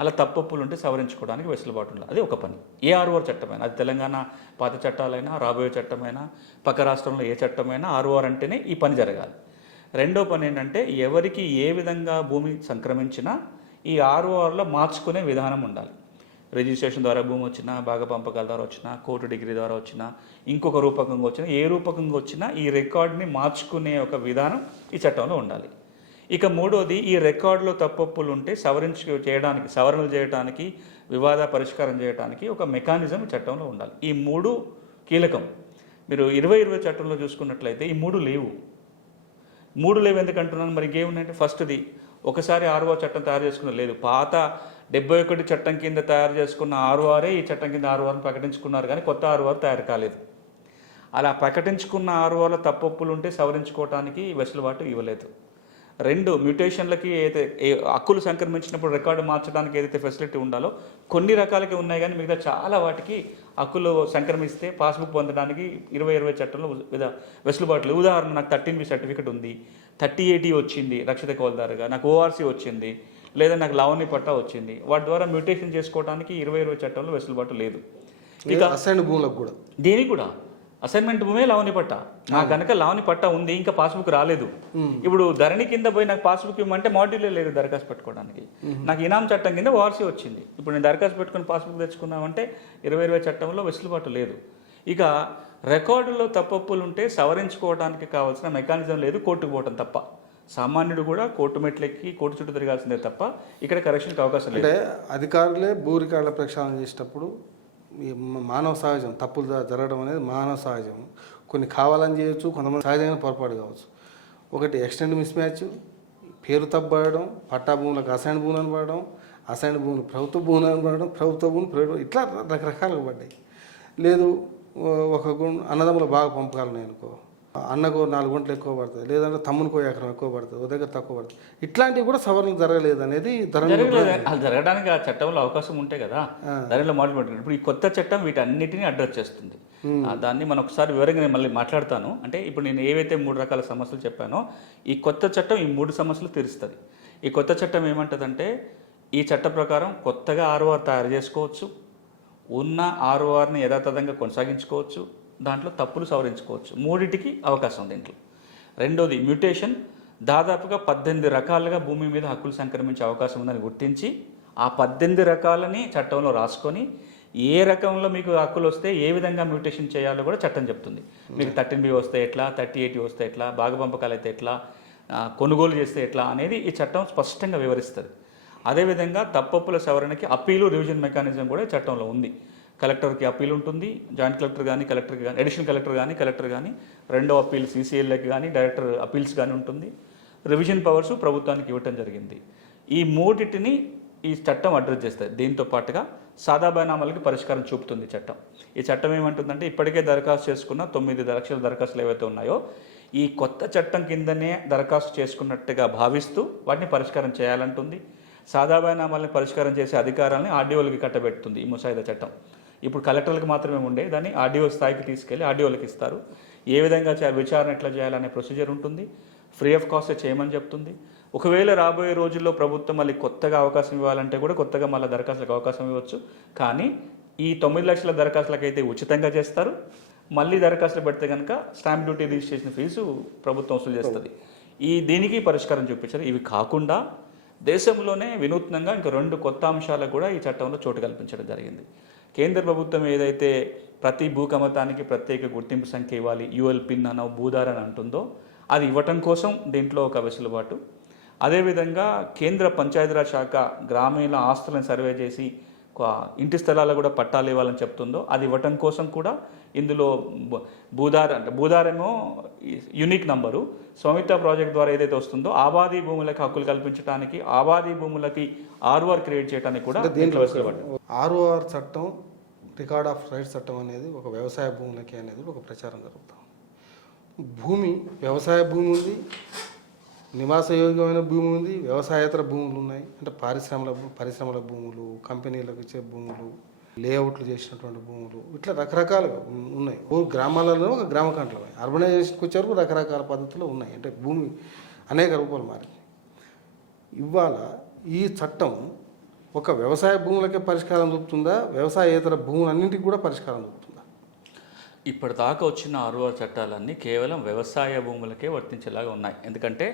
అలా తప్పులు ఉంటే సవరించుకోవడానికి వెసులుబాటు ఉండాలి. అది ఒక పని. ఏ ఆర్ఓఆర్ చట్టమైనా, అది తెలంగాణ పాత చట్టాలైనా, రాబోయే చట్టమైనా, పక్క రాష్ట్రంలో ఏ చట్టమైనా ఆర్ఓఆర్ అంటేనే ఈ పని జరగాలి. రెండో పని ఏంటంటే ఎవరికి ఏ విధంగా భూమి సంక్రమించినా ఈ ఆర్ఓఆర్లో మార్చుకునే విధానం ఉండాలి. రిజిస్ట్రేషన్ ద్వారా భూమి వచ్చినా, భాగ పంపకాల ద్వారా వచ్చినా, కోర్టు డిగ్రీ ద్వారా వచ్చినా, ఇంకొక రూపకంగా వచ్చినా, ఏ రూపకంగా వచ్చినా ఈ రికార్డుని మార్చుకునే ఒక విధానం ఈ చట్టంలో ఉండాలి. ఇక మూడోది, ఈ రికార్డులో తప్పులు ఉంటే సవరణలు చేయడానికి, వివాద పరిష్కారం చేయడానికి ఒక మెకానిజం చట్టంలో ఉండాలి. ఈ 3 కీలకం. మీరు 2020 చట్టంలో చూసుకున్నట్లయితే ఈ 3 లేవు. 3 లేవు ఎందుకంటున్నాను? మరి ఇంకేమున్నాయంటే, ఫస్ట్ది ఒకసారి ఆర్ఓఆర్ చట్టం తయారు చేసుకున్న లేదు, పాత 71 చట్టం కింద తయారు చేసుకున్న ఆర్ఓఆరే ఈ చట్టం కింద ఆర్ఓఆర్ని ప్రకటించుకున్నారు, కానీ కొత్త ఆర్ఓఆర్ తయారు కాలేదు. అలా ప్రకటించుకున్న ఆర్ఓఆర్లో తప్పులు ఉంటే సవరించుకోవడానికి వెసులుబాటు ఇవ్వలేదు. 2, మ్యూటేషన్లకి హక్కులు సంక్రమించినప్పుడు రికార్డు మార్చడానికి ఏదైతే ఫెసిలిటీ ఉండాలో కొన్ని రకాలకి ఉన్నాయి, కానీ మిగతా చాలా వాటికి హక్కులు సంక్రమిస్తే పాస్బుక్ పొందడానికి 2020 చట్టంలో వెసులుబాట్లు. ఉదాహరణ, నాకు 13B సర్టిఫికేట్ ఉంది, 30AD వచ్చింది రక్షిత కౌలుదారుగా, నాకు ORC వచ్చింది, లేదా నాకు లావణ్య పట్టా వచ్చింది. వాటి ద్వారా మ్యూటేషన్ చేసుకోవడానికి 2020 చట్టంలో వెసులుబాటు లేదు. ఇక అసైన్ భూములకు కూడా దేనికి కూడా అసైన్మెంట్ భూమే లావణి పట్ట. నాకు కనుక లావణి పట్ట ఉంది, ఇంకా పాస్బుక్ రాలేదు. ఇప్పుడు ధరణి కింద పోయి నాకు పాస్బుక్ ఇవ్వమంటే మాడ్యూలే లేదు దరఖాస్తు పెట్టుకోవడానికి. నాకు ఇనాం చట్టం కింద ఓఆర్సీ వచ్చింది. ఇప్పుడు నేను దరఖాస్తు పెట్టుకుని పాస్బుక్ తెచ్చుకున్నామంటే 2020 చట్టంలో వెసులుబాటు లేదు. ఇక రికార్డులో తప్పొప్పులు ఉంటే సవరించుకోవడానికి కావాల్సిన మెకానిజం లేదు, కోర్టుకు పోవటం తప్ప. సామాన్యుడు కూడా కోర్టు మెట్లెక్కి కోర్టు చుట్టూ తిరగాల్సిందే తప్ప ఇక్కడ కరెక్షన్కి అవకాశం లేదు. అంటే అధికారులే భూ రికార్డుల ప్రక్షాళన చేసేటప్పుడు ఈ మానవ సహజం, తప్పులు జరగడం అనేది మానవ సహజం. కొన్ని కావాలని చేయొచ్చు, కొంతమంది సహజంగా పొరపాటు కావచ్చు. ఒకటి ఎక్స్టెండ్ మిస్ మ్యాచ్, పేరు తప్పబడడం, పట్టా భూములకు అసైన్ భూములు అనబడడం, అసైన్ భూములు ప్రభుత్వ భూములు అనబడడం, ప్రభుత్వ భూములు ప్రైవేట్, ఇట్లా రకరకాలుగా పడ్డాయి. లేదు ఒక అన్నదమ్ముల బాగా పంపకాలున్నాయి అనుకో, అన్నకు 4 గంటలు ఎక్కువ పడుతుంది, లేదంటే తమ్మునికో ఎకరం ఎక్కువ పడుతుంది, ఒక దగ్గర తక్కువ పడుతుంది. ఇట్లాంటివి కూడా సవరణ జరగలేదు అనేది అది జరగడానికి ఆ చట్టంలో అవకాశం ఉంటే కదా దానిలో మాట్లాడుకుంటారు. ఇప్పుడు ఈ కొత్త చట్టం వీటన్నిటిని అడ్రస్ చేస్తుంది. దాన్ని మనం ఒకసారి వివరంగా నేను మళ్ళీ మాట్లాడతాను. అంటే ఇప్పుడు నేను ఏవైతే 3 రకాల సమస్యలు చెప్పానో ఈ కొత్త చట్టం ఈ 3 సమస్యలు తీరుస్తుంది. ఈ కొత్త చట్టం ఏమంటుందంటే ఈ చట్ట ప్రకారం కొత్తగా ఆర్ఓఆర్ తయారు చేసుకోవచ్చు, ఉన్న ఆర్ఓఆర్ని యథాతథంగా కొనసాగించుకోవచ్చు, దాంట్లో తప్పులు సవరించుకోవచ్చు. 3టికి అవకాశం దీంట్లో. రెండోది మ్యూటేషన్, దాదాపుగా 18 రకాలుగా భూమి మీద హక్కులు సంక్రమించే అవకాశం ఉందని గుర్తించి ఆ 18 రకాలని చట్టంలో రాసుకొని ఏ రకంలో మీకు హక్కులు వస్తే ఏ విధంగా మ్యూటేషన్ చేయాలో కూడా చట్టం చెప్తుంది. మీకు 13B వస్తే ఎట్లా, 3080 వస్తే ఎట్లా, భాగపంపకాలు అయితే ఎట్లా, కొనుగోలు చేస్తే ఎట్లా అనేది ఈ చట్టం స్పష్టంగా వివరిస్తుంది. అదేవిధంగా తప్పొప్పుల సవరణకి అప్పీలు రివిజన్ మెకానిజం కూడా చట్టంలో ఉంది. కలెక్టర్కి అప్పీల్ ఉంటుంది, జాయింట్ కలెక్టర్ కానీ కలెక్టర్కి కానీ అడిషనల్ కలెక్టర్ కానీ రెండో అప్పీల్ CCLకి కానీ డైరెక్టర్ అప్పీల్స్ కానీ ఉంటుంది. రివిజన్ పవర్స్ ప్రభుత్వానికి ఇవ్వటం జరిగింది. ఈ 3టిని ఈ చట్టం అడ్రస్ చేస్తుంది. దీంతో పాటుగా సాదా బైనామాలకి పరిష్కారం చూపుతుంది చట్టం. ఈ చట్టం ఏమంటుందంటే ఇప్పటికే దరఖాస్తు చేసుకున్న 9 లక్షల దరఖాస్తులు ఏవైతే ఉన్నాయో ఈ కొత్త చట్టం కిందనే దరఖాస్తు చేసుకున్నట్టుగా భావిస్తూ వాటిని పరిష్కారం చేయాలంటుంది. సాదా బైనామాలని పరిష్కారం చేసే అధికారాన్ని ఆర్డీఓలకి కట్టబెడుతుంది ఈ ముసాయిదా చట్టం. ఇప్పుడు కలెక్టర్లకు మాత్రమే ఉండే దాన్ని ఆర్డీఓ స్థాయికి తీసుకెళ్ళి ఆర్డీఓలకు ఇస్తారు. ఏ విధంగా విచారణ ఎట్లా చేయాలనే ప్రొసీజర్ ఉంటుంది. ఫ్రీ ఆఫ్ కాస్ట్ చేయమని చెప్తుంది. ఒకవేళ రాబోయే రోజుల్లో ప్రభుత్వం మళ్ళీ కొత్తగా అవకాశం ఇవ్వాలంటే కూడా కొత్తగా మళ్ళీ దరఖాస్తులకు అవకాశం ఇవ్వచ్చు. కానీ ఈ 9 లక్షల దరఖాస్తులకు అయితే ఉచితంగా చేస్తారు. మళ్ళీ దరఖాస్తులు పెడితే కనుక స్టాంప్ డ్యూటీ రిజిస్ట్రేషన్ ఫీజు ప్రభుత్వం వసూలు చేస్తుంది. దీనికి పరిష్కారం చూపించారు. ఇవి కాకుండా దేశంలోనే వినూత్నంగా ఇంకా 2 కొత్త అంశాలకు కూడా ఈ చట్టంలో చోటు కల్పించడం జరిగింది. కేంద్ర ప్రభుత్వం ఏదైతే ప్రతి భూకమతానికి ప్రత్యేక గుర్తింపు సంఖ్య ఇవ్వాలి, UL పిన్ అనో భూధార్ అని అంటుందో అది ఇవ్వటం కోసం దీంట్లో ఒక వెసులుబాటు. అదేవిధంగా కేంద్ర పంచాయతీరాజ్ శాఖ గ్రామీణ ఆస్తులను సర్వే చేసి ఇంటి స్థలాలు కూడా పట్టాలు ఇవ్వాలని చెప్తుందో అది ఇవ్వటం కోసం కూడా ఇందులో భూధారేమో యూనిక్ నంబరు, స్వామిత్వ ప్రాజెక్ట్ ద్వారా ఏదైతే వస్తుందో ఆబాదీ భూములకు హక్కులు కల్పించడానికి, ఆబాదీ భూములకి ఆర్ఓఆర్ క్రియేట్ చేయడానికి కూడా దీంట్లో వెసులుబాటు. ఆర్ఓఆర్ చట్టం, రికార్డ్ ఆఫ్ రైట్స్ చట్టం అనేది ఒక వ్యవసాయ భూములకి అనేది ఒక ప్రచారం జరుగుతాం. భూమి వ్యవసాయ భూమి ఉంది, నివాసయోగ్యమైన భూమి ఉంది, వ్యవసాయేతర భూములు ఉన్నాయి. అంటే పరిశ్రమల భూములు, కంపెనీలకు ఇచ్చే భూములు, లేఅవుట్లు చేసినటువంటి భూములు, ఇట్లా రకరకాలుగా ఉన్నాయి. గ్రామాలలో ఒక గ్రామ కంట్రలు, అర్బనైజేషన్కి వచ్చేవరకు రకరకాల పద్ధతులు ఉన్నాయి. అంటే భూమి అనేక రూపాలు మారింది. ఇవాళ ఈ చట్టం ఒక వ్యవసాయ భూములకే పరిష్కారం చూపుతుందా, వ్యవసాయేతర భూములన్నింటికి కూడా పరిష్కారం చూపుతుందా? ఇప్పటిదాకా వచ్చిన ఆర్ఓఆర్ చట్టాలన్నీ కేవలం వ్యవసాయ భూములకే వర్తించేలాగా ఉన్నాయి. ఎందుకంటే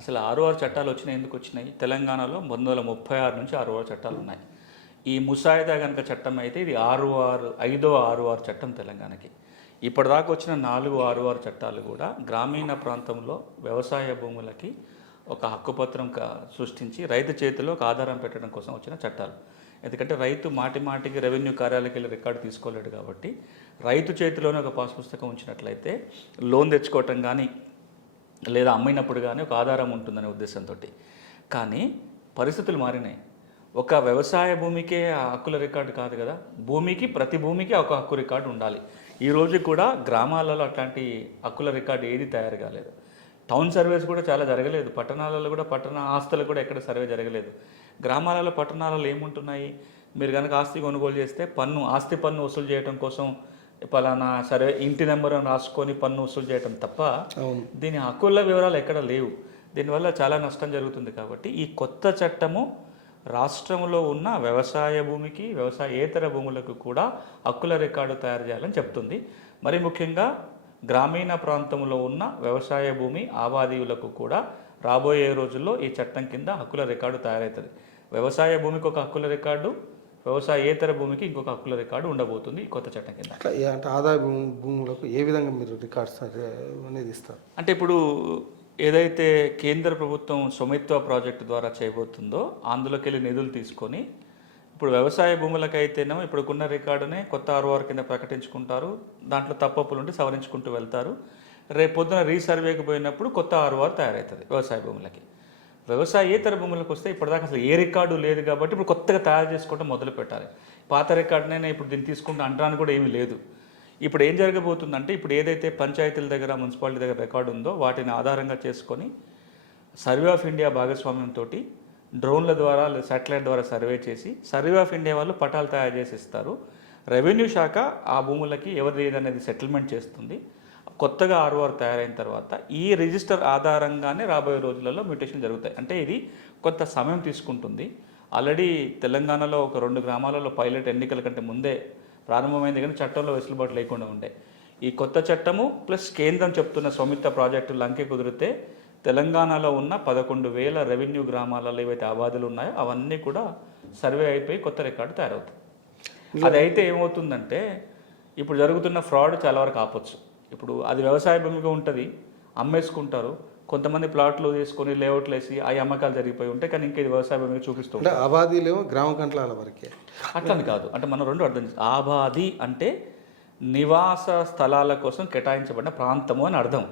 అసలు ఆర్ఓఆర్ చట్టాలు వచ్చినాయి ఎందుకు వచ్చినాయి? తెలంగాణలో 1936 నుంచి ఆర్ఓఆర్ చట్టాలు ఉన్నాయి. ఈ ముసాయిదా కనుక చట్టం అయితే ఇది 5వ ఆర్ఓఆర్ చట్టం తెలంగాణకి. ఇప్పటిదాకా వచ్చిన 4 ఆర్ఓఆర్ చట్టాలు కూడా గ్రామీణ ప్రాంతంలో వ్యవసాయ భూములకి ఒక హక్కుపత్రం సృష్టించి రైతు చేతిలో ఒక ఆధారం పెట్టడం కోసం వచ్చిన చట్టాలు. ఎందుకంటే రైతు మాటికి రెవెన్యూ కార్యాలయాలకు వెళ్ళి రికార్డు తీసుకోలేడు కాబట్టి రైతు చేతిలోనే ఒక పాస్ పుస్తకం ఉంచినట్లయితే లోన్ తెచ్చుకోవటం కానీ లేదా అమ్మినప్పుడు కానీ ఒక ఆధారం ఉంటుందనే ఉద్దేశంతో. కానీ పరిస్థితులు మారినాయి. ఒక వ్యవసాయ భూమికే హక్కుల రికార్డు కాదు కదా, ప్రతి భూమికి ఒక హక్కు రికార్డు ఉండాలి. ఈ రోజు కూడా గ్రామాలలో అట్లాంటి హక్కుల రికార్డు ఏది తయారు కాలేదు. టౌన్ సర్వేస్ కూడా చాలా జరగలేదు. పట్టణాలలో కూడా పట్టణ ఆస్తులు కూడా ఎక్కడ సర్వే జరగలేదు. గ్రామాలలో పట్టణాలలో ఏముంటున్నాయి? మీరు కనుక ఆస్తి కొనుగోలు చేస్తే ఆస్తి పన్ను వసూలు చేయడం కోసం పలానా సర్వే ఇంటి నెంబర్ రాసుకొని పన్ను వసూలు చేయడం తప్ప దీని హక్కుల వివరాలు ఎక్కడ లేవు. దీనివల్ల చాలా నష్టం జరుగుతుంది. కాబట్టి ఈ కొత్త చట్టము రాష్ట్రంలో ఉన్న వ్యవసాయ భూమికి వ్యవసాయేతర భూములకు కూడా హక్కుల రికార్డు తయారు చేయాలని చెప్తుంది. మరి ముఖ్యంగా గ్రామీణ ప్రాంతంలో ఉన్న వ్యవసాయ భూమి ఆబాదీయులకు కూడా రాబోయే రోజుల్లో ఈ చట్టం కింద హక్కుల రికార్డు తయారవుతుంది. వ్యవసాయ భూమికి ఒక హక్కుల రికార్డు, వ్యవసాయేతర భూమికి ఇంకొక హక్కుల రికార్డు ఉండబోతుంది ఈ కొత్త చట్టం కింద. అట్లా అంటే ఆదాయ భూములకు ఏ విధంగా మీరు రికార్డ్స్ అనేది ఇస్తారు? అంటే ఇప్పుడు ఏదైతే కేంద్ర ప్రభుత్వం స్వామిత్వ ప్రాజెక్టు ద్వారా చేయబోతుందో అందులోకి వెళ్ళి నిధులు తీసుకొని ఇప్పుడు వ్యవసాయ భూములకైతేనేమో ఇప్పుడున్న రికార్డునే కొత్త ఆర్ఓఆర్ కింద ప్రకటించుకుంటారు, దాంట్లో తప్పప్పులుంటే సవరించుకుంటూ వెళ్తారు. రేపు పొద్దున రీసర్వేకి పోయినప్పుడు కొత్త ఆర్ఓఆర్ తయారవుతుంది వ్యవసాయ భూములకి. వ్యవసాయేతర భూములకు వస్తే ఇప్పటిదాకా అసలు ఏ రికార్డు లేదు కాబట్టి ఇప్పుడు కొత్తగా తయారు చేసుకోవడం మొదలు పెట్టాలి. పాత రికార్డునే ఇప్పుడు దీన్ని తీసుకుంటే అంటానికి కూడా ఏమీ లేదు. ఇప్పుడు ఏం జరగబోతుందంటే ఇప్పుడు ఏదైతే పంచాయతీల దగ్గర మున్సిపాలిటీ దగ్గర రికార్డు ఉందో వాటిని ఆధారంగా చేసుకొని సర్వే ఆఫ్ ఇండియా భాగస్వామ్యంతో డ్రోన్ల ద్వారా లేదా శాటిలైట్ ద్వారా సర్వే చేసి సర్వే ఆఫ్ ఇండియా వాళ్ళు పటాలు తయారు చేసి ఇస్తారు. రెవెన్యూ శాఖ ఆ భూములకి ఎవరిది ఏదనేది సెటిల్మెంట్ చేస్తుంది. కొత్తగా ఆర్ఓఆర్ తయారైన తర్వాత ఈ రిజిస్టర్ ఆధారంగానే రాబోయే రోజులలో మ్యూటేషన్ జరుగుతాయి. అంటే ఇది కొంత సమయం తీసుకుంటుంది. ఆల్రెడీ తెలంగాణలో ఒక 2 గ్రామాలలో పైలట్ ఎన్నికల కంటే ముందే ప్రారంభమైంది, కానీ చట్టంలో వెసులుబాటు లేకుండా ఉండే. ఈ కొత్త చట్టము ప్లస్ కేంద్రం చెప్తున్న స్వామిత్వ ప్రాజెక్టు లంకె కుదిరితే తెలంగాణలో ఉన్న 11,000 రెవెన్యూ గ్రామాలలో ఏవైతే ఆబాదులు ఉన్నాయో అవన్నీ కూడా సర్వే అయిపోయి కొత్త రికార్డు తయారవుతుంది. అది అయితే ఏమవుతుందంటే ఇప్పుడు జరుగుతున్న ఫ్రాడ్ చాలా వరకు ఆపొచ్చు. ఇప్పుడు అది వ్యవసాయ భూమిగా ఉంటుంది, అమ్మేసుకుంటారు. కొంతమంది ప్లాట్లు తీసుకొని లేఅవుట్లు వేసి ఆ అమ్మకాలు జరిగిపోయి ఉంటాయి, కానీ ఇంకా ఇది వ్యవసాయ భూమిగా చూపిస్తూ ఉంటారు. ఆబాదీలేమో గ్రామ కంట్ల వరకే అట్లని కాదు. అంటే మనం రెండు అర్థం చేస్తాం. ఆబాది అంటే నివాస స్థలాల కోసం కేటాయించబడిన ప్రాంతము అని అర్థం.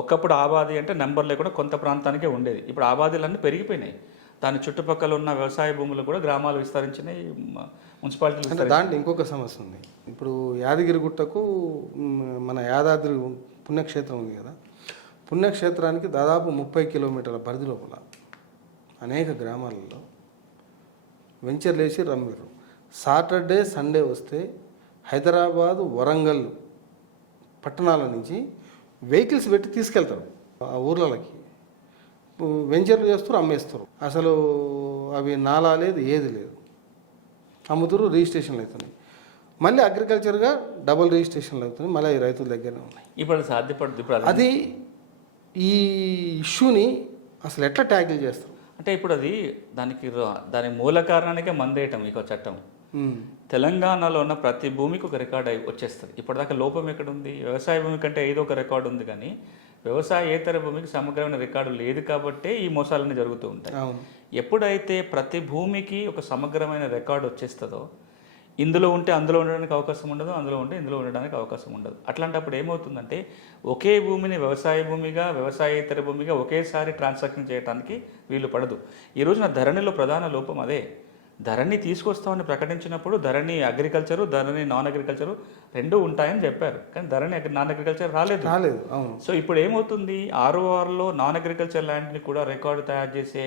ఒకప్పుడు ఆబాది అంటే నెంబర్ లేకుండా కొంత ప్రాంతానికే ఉండేది. ఇప్పుడు ఆబాదీలన్నీ పెరిగిపోయినాయి. దాని చుట్టుపక్కల ఉన్న వ్యవసాయ భూములు కూడా గ్రామాలు విస్తరించినాయి, మున్సిపాలిటీలు. అంటే దాంట్లో ఇంకొక సమస్య ఉంది. ఇప్పుడు యాదగిరిగుట్టకు మన యాదాద్రి పుణ్యక్షేత్రం ఉంది కదా, పుణ్యక్షేత్రానికి దాదాపు 30 కిలోమీటర్ల పరిధి లోపల అనేక గ్రామాలలో వెంచర్లు వేసి రమ్మిరు. సాటర్డే సండే వస్తే హైదరాబాదు వరంగల్ పట్టణాల నుంచి వెహికల్స్ పెట్టి తీసుకెళ్తారు ఆ ఊర్లకి. వెంచర్లు చేస్తారు, అమ్మేస్తారు. అసలు అవి నాలా లేదు, ఏది లేదు, అమ్ముతారు. రిజిస్ట్రేషన్లు అవుతున్నాయి. మళ్ళీ అగ్రికల్చర్గా డబుల్ రిజిస్ట్రేషన్లు అవుతున్నాయి. మళ్ళీ రైతుల దగ్గరనే ఉన్నాయి. ఇప్పుడు సాధ్యపడుతుంది. ఇప్పుడు అది ఈ ఇష్యూని అసలు ఎట్లా ట్యాకిల్ చేస్తారు? అంటే ఇప్పుడు అది దాని మూల కారణానికే మందేయటం ఈ చట్టం. తెలంగాణలో ఉన్న ప్రతి భూమికి ఒక రికార్డు వచ్చేస్తుంది. ఇప్పటిదాకా లోపం ఎక్కడ ఉంది? వ్యవసాయ భూమి కంటే ఏదో ఒక రికార్డు ఉంది, కానీ వ్యవసాయేతర భూమికి సమగ్రమైన రికార్డు లేదు కాబట్టే ఈ మోసాలన్నీ జరుగుతూ ఉంటాయి. ఎప్పుడైతే ప్రతి భూమికి ఒక సమగ్రమైన రికార్డు వచ్చేస్తుందో ఇందులో ఉంటే అందులో ఉండడానికి అవకాశం ఉండదు, అందులో ఉంటే ఇందులో ఉండడానికి అవకాశం ఉండదు. అట్లాంటప్పుడు ఏమవుతుందంటే ఒకే భూమిని వ్యవసాయ భూమిగా వ్యవసాయేతర భూమిగా ఒకేసారి ట్రాన్సాక్షన్ చేయడానికి వీలు పడదు. ఈ రోజున ధరణిలో ప్రధాన లోపం అదే. ధరణి తీసుకొస్తామని ప్రకటించినప్పుడు ధరణి అగ్రికల్చరు, ధరణి నాన్ అగ్రికల్చరు రెండూ ఉంటాయని చెప్పారు, కానీ ధరణి నాన్ అగ్రికల్చర్ రాలేదు. సో ఇప్పుడు ఏమవుతుంది, ఆర్ఓఆర్లో నాన్ అగ్రికల్చర్ ల్యాండ్ని కూడా రికార్డు తయారు చేసే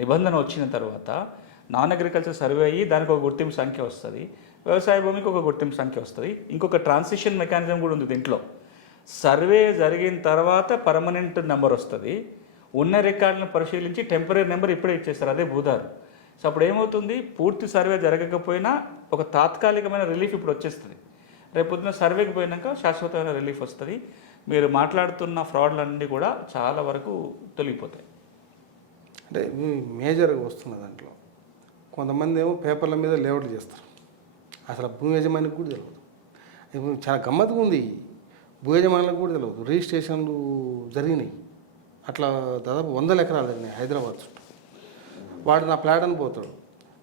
నిబంధన వచ్చిన తర్వాత నాన్ అగ్రికల్చర్ సర్వే అయ్యి దానికి ఒక గుర్తింపు సంఖ్య వస్తుంది, వ్యవసాయ భూమికి ఒక గుర్తింపు సంఖ్య వస్తుంది. ఇంకొక ట్రాన్సిషన్ మెకానిజం కూడా ఉంది దీంట్లో. సర్వే జరిగిన తర్వాత పర్మనెంట్ నెంబర్ వస్తుంది. ఉన్న రికార్డులను పరిశీలించి టెంపరీ నెంబర్ ఇప్పుడే ఇచ్చేస్తారు, అదే భూదారు. సో అప్పుడు ఏమవుతుంది, పూర్తి సర్వే జరగకపోయినా ఒక తాత్కాలికమైన రిలీఫ్ ఇప్పుడు వచ్చేస్తుంది. రేపు పొద్దున సర్వేకి పోయినాక శాశ్వతమైన రిలీఫ్ వస్తుంది. మీరు మాట్లాడుతున్న ఫ్రాడ్లన్నీ కూడా చాలా వరకు తొలగిపోతాయి. అంటే మేజర్గా వస్తున్న దాంట్లో కొంతమంది ఏమో పేపర్ల మీద లేఅవుట్లు చేస్తారు, అసలు భూమి యజమానికి కూడా తెలియదు. ఇప్పుడు చాలా గమ్మత్తుగా ఉంది, భూ యజమానులకు కూడా తెలియదు. రిజిస్ట్రేషన్లు జరిగినాయి, అట్లా దాదాపు 100 ఎకరాలు జరిగినాయి హైదరాబాద్ చుట్టూ. వాడు నా ప్లాట్ అని పోతాడు,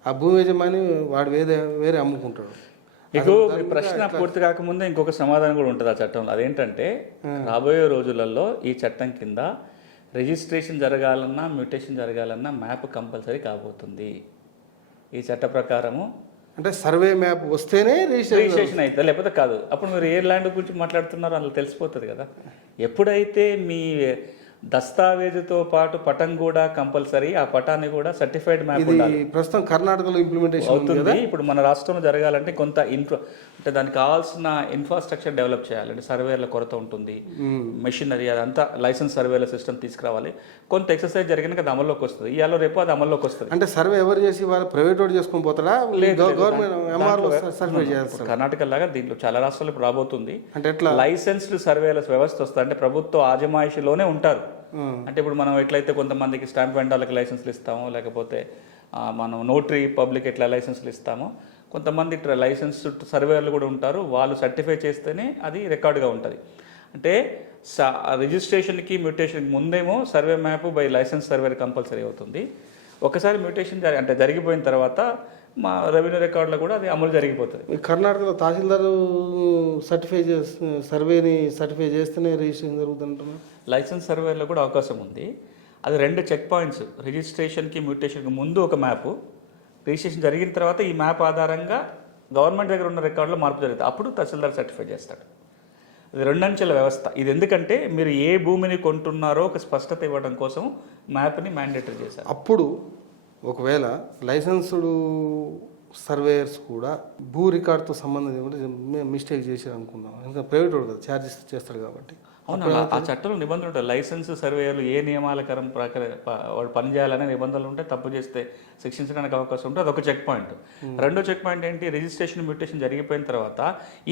ఆ భూమి యజమాని వాడు వేరే అమ్ముకుంటాడు. మీకు మీ ప్రశ్న పూర్తి కాకముందే ఇంకొక సమాధానం కూడా ఉంటుంది ఆ చట్టంలో. అదేంటంటే రాబోయే రోజులలో ఈ చట్టం కింద రిజిస్ట్రేషన్ జరగాలన్నా మ్యూటేషన్ జరగాలన్నా మ్యాప్ కంపల్సరీ కాబోతుంది ఈ చట్ట ప్రకారము. అంటే సర్వే మ్యాప్ వస్తేనే రిజిస్ట్రేషన్ అవుతుంది, లేకపోతే కాదు. అప్పుడు మీరు ఏ ల్యాండ్ గురించి మాట్లాడుతున్నారో అందులో తెలిసిపోతుంది కదా. ఎప్పుడైతే మీ దస్తావేజుతో పాటు పటం కూడా కంపల్సరీ, ఆ పటాన్ని కూడా సర్టిఫైడ్ మ్యాప్ ఇది ఉండాలి. ప్రస్తుతం కర్ణాటకలో ఇంప్లిమెంటేషన్ అవుతుంది. ఇప్పుడు మన రాష్ట్రంలో జరగాలంటే కొంత అంటే దానికి కావాల్సిన ఇన్ఫ్రాస్ట్రక్చర్ డెవలప్ చేయాలి. అంటే సర్వేల కొరత ఉంటుంది, మెషినరీ అదంతా లైసెన్స్ సర్వేల సిస్టమ్ తీసుకురావాలి. కొంత ఎక్సర్సైజ్ జరిగినాక అది అమల్లోకి వస్తుంది. ఇవాళ రేపు అది అమల్లోకి వస్తుంది. అంటే సర్వే ఎవరు చేసి వాళ్ళు ప్రైవేట్ వాడు చేసుకొని పోతాడా, గవర్నమెంట్ ఎంఆర్ఓ సర్వే చేస్తారు? కర్ణాటక లాగా దీంట్లో చాలా రాష్ట్రాలు ఇప్పుడు రాబోతుంది. అంటే ఎట్లా లైసెన్స్డ్ సర్వేల వ్యవస్థ వస్తుంది. అంటే ప్రభుత్వ ఆజమాయిషిలోనే ఉంటారు. అంటే ఇప్పుడు మనం ఎట్లయితే కొంతమందికి స్టాంప్ వెండర్లకు లైసెన్స్లు ఇస్తామో, లేకపోతే మనం నోటరీ పబ్లిక్ ఎట్లా లైసెన్స్లు ఇస్తామో, కొంతమంది లైసెన్స్ సర్వేయర్లు కూడా ఉంటారు. వాళ్ళు సర్టిఫై చేస్తేనే అది రికార్డుగా ఉంటుంది. అంటే రిజిస్ట్రేషన్కి మ్యూటేషన్కి ముందేమో survey map by licence surveyor compulsory అవుతుంది. ఒకసారి మ్యూటేషన్ అంటే జరిగిపోయిన తర్వాత మా రెవెన్యూ రికార్డులో కూడా అది అమలు జరిగిపోతుంది. కర్ణాటకలో తహసీల్దార్ సర్వేని సర్టిఫై చేస్తేనే రిజిస్ట్రేషన్ జరుగుతుంటున్నారు. లైసెన్స్ సర్వేలో కూడా అవకాశం ఉంది. అది 2 చెక్ పాయింట్స్, రిజిస్ట్రేషన్కి మ్యూటేషన్కి ముందు ఒక మ్యాపు, రిజిస్ట్రేషన్ జరిగిన తర్వాత ఈ మ్యాప్ ఆధారంగా గవర్నమెంట్ దగ్గర ఉన్న రికార్డులో మార్పు జరుగుతుంది. అప్పుడు తహసీల్దార్ సర్టిఫై చేస్తాడు. ఇది 2 అంచెల వ్యవస్థ. ఇది ఎందుకంటే మీరు ఏ భూమిని కొంటున్నారో ఒక స్పష్టత ఇవ్వడం కోసం మ్యాప్ని మ్యాండేటరీ చేశారు. అప్పుడు ఒకవేళ లైసెన్స్డ్ సర్వేయర్స్ కూడా భూ రికార్డుతో సంబంధం ఏమంటే మిస్టేక్ చేశారు అనుకుందాం, ఎందుకంటే ప్రైవేట్ వాడు కదా ఛార్జెస్ చేస్తాడు కాబట్టి. అవునా, ఆ చట్టంలో నిబంధనలు ఉంటాయి. లైసెన్స్ సర్వేయర్లు ఏ నియమాల వాడు పనిచేయాలనే నిబంధనలు ఉంటాయి. తప్పు చేస్తే శిక్షించడానికి అవకాశం ఉంటుంది. అదొక చెక్ పాయింట్. రెండో చెక్ పాయింట్ ఏంటి, రిజిస్ట్రేషన్ మ్యూటేషన్ జరిగిపోయిన తర్వాత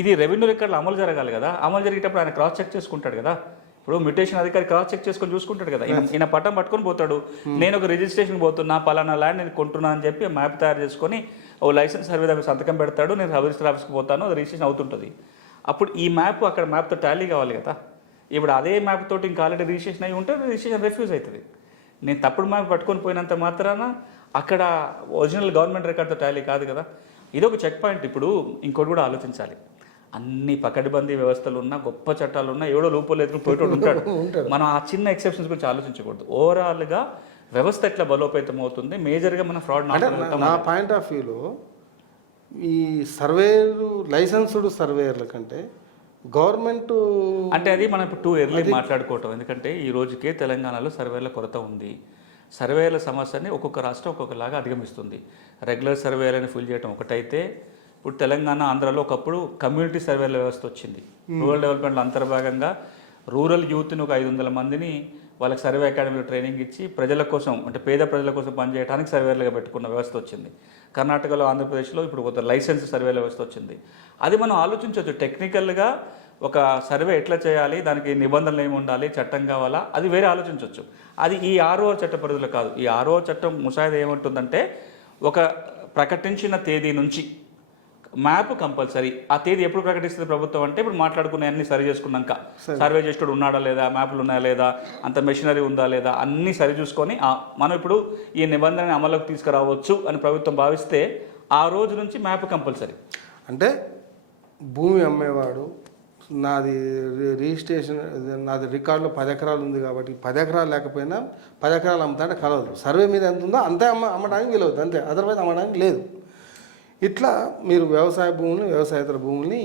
ఇది రెవెన్యూ రికార్డులు అమలు జరగాలి కదా. అమలు జరిగేటప్పుడు ఆయన క్రాస్ చెక్ చేసుకుంటాడు కదా. ఇప్పుడు మ్యూటేషన్ అధికారి క్రాస్ చెక్ చేసుకొని చూసుకుంటాడు కదా. ఈయన పట్టం పట్టుకొని పోతాడు, నేను ఒక రిజిస్ట్రేషన్ పోతున్నా, పలానా ల్యాండ్ నేను కొంటున్నా అని చెప్పి మ్యాప్ తయారు చేసుకొని ఓ లైసెన్స్ సర్వే దగ్గర సంతకం పెడతాడు, నేను సబ్ రిజిస్టర్ ఆఫీస్కి పోతాను, అది రిజిస్ట్రేషన్ అవుతుంటుంది. అప్పుడు ఈ మ్యాప్ అక్కడ మ్యాప్తో టాలీ కావాలి కదా. ఇప్పుడు అదే మ్యాప్ తోటి ఇంకా ఆల్రెడీ రిజిస్ట్రేషన్ అయ్యి ఉంటే రిజిస్ట్రేషన్ రిఫ్యూజ్ అవుతుంది. నేను తప్పుడు మ్యాప్ పట్టుకొని పోయినంత మాత్రాన అక్కడ ఒరిజినల్ గవర్నమెంట్ రికార్డ్తో టాలీ కాదు కదా. ఇదొక చెక్ పాయింట్. ఇప్పుడు ఇంకోటి కూడా ఆలోచించాలి. అన్ని పకడ్బందీ వ్యవస్థలు ఉన్నా, గొప్ప చట్టాలు ఉన్నా, ఎవడో లోపల ఎదురు పోయేటోడు ఉంటాడు. మనం ఆ చిన్న ఎక్సెప్షన్స్ గురించి ఆలోచించకూడదు. ఓవరాల్గా వ్యవస్థ ఎట్లా బలోపేతం అవుతుంది, మేజర్గా మన ఫ్రాడ్. నా పాయింట్ ఆఫ్ వ్యూలో ఈ సర్వేయర్ లైసెన్స్డ్ సర్వేయర్ల కంటే గవర్నమెంట్ అంటే అది మనం ఇప్పుడు 2 ఎర్లీ మాట్లాడుకోవటం. ఎందుకంటే ఈ రోజుకే తెలంగాణలో సర్వేల కొరత ఉంది. సర్వేల సమస్యని ఒక్కొక్క రాష్ట్రం ఒక్కొక్కలాగా అధిగమిస్తుంది. రెగ్యులర్ సర్వేలను ఫిల్ చేయడం ఒకటైతే, ఇప్పుడు తెలంగాణ ఆంధ్రాలో ఒకప్పుడు కమ్యూనిటీ సర్వేల వ్యవస్థ వచ్చింది. రూరల్ డెవలప్మెంట్లో అంతర్భాగంగా రూరల్ యూత్ని ఒక 500 మందిని వాళ్ళకి సర్వే అకాడమీలో ట్రైనింగ్ ఇచ్చి ప్రజల కోసం, అంటే పేద ప్రజల కోసం పనిచేయడానికి సర్వేలుగా పెట్టుకున్న వ్యవస్థ వచ్చింది. కర్ణాటకలో, ఆంధ్రప్రదేశ్లో ఇప్పుడు కొత్త లైసెన్స్ సర్వేల వ్యవస్థ వచ్చింది. అది మనం ఆలోచించవచ్చు. టెక్నికల్గా ఒక సర్వే ఎట్లా చేయాలి, దానికి నిబంధనలు ఏమి ఉండాలి, చట్టం కావాలా, అది వేరే ఆలోచించవచ్చు. అది ఈ RO చట్ట పరిధిలో కాదు. ఈ RO చట్టం ముసాయిదా ఏమంటుందంటే, ఒక ప్రకటించిన తేదీ నుంచి మ్యాప్ కంపల్సరీ. ఆ తేదీ ఎప్పుడు ప్రకటిస్తుంది ప్రభుత్వం అంటే, ఇప్పుడు మాట్లాడుకునే అన్ని సరి చేసుకున్నాక, సర్వే చేసేటోడు ఉన్నాడా లేదా, మ్యాప్లు ఉన్నాయా లేదా, అంత మెషినరీ ఉందా లేదా, అన్నీ సరి చూసుకొని మనం ఇప్పుడు ఈ నిబంధనని అమలులోకి తీసుకురావచ్చు అని ప్రభుత్వం భావిస్తే ఆ రోజు నుంచి మ్యాప్ కంపల్సరీ. అంటే భూమి అమ్మేవాడు నాది రిజిస్ట్రేషన్, నాది రికార్డులో 10 ఎకరాలు ఉంది కాబట్టి 10 ఎకరాలు లేకపోయినా 10 ఎకరాలు అమ్ముతాంటే కలవదు. సర్వే మీద ఎంత ఉందో అంతే అమ్మడానికి వీలవుతుంది, అంతే. అదర్వైజ్ అమ్మడానికి లేదు. ఇట్లా మీరు వ్యవసాయ భూముల్ని, వ్యవసాయేతర భూముల్ని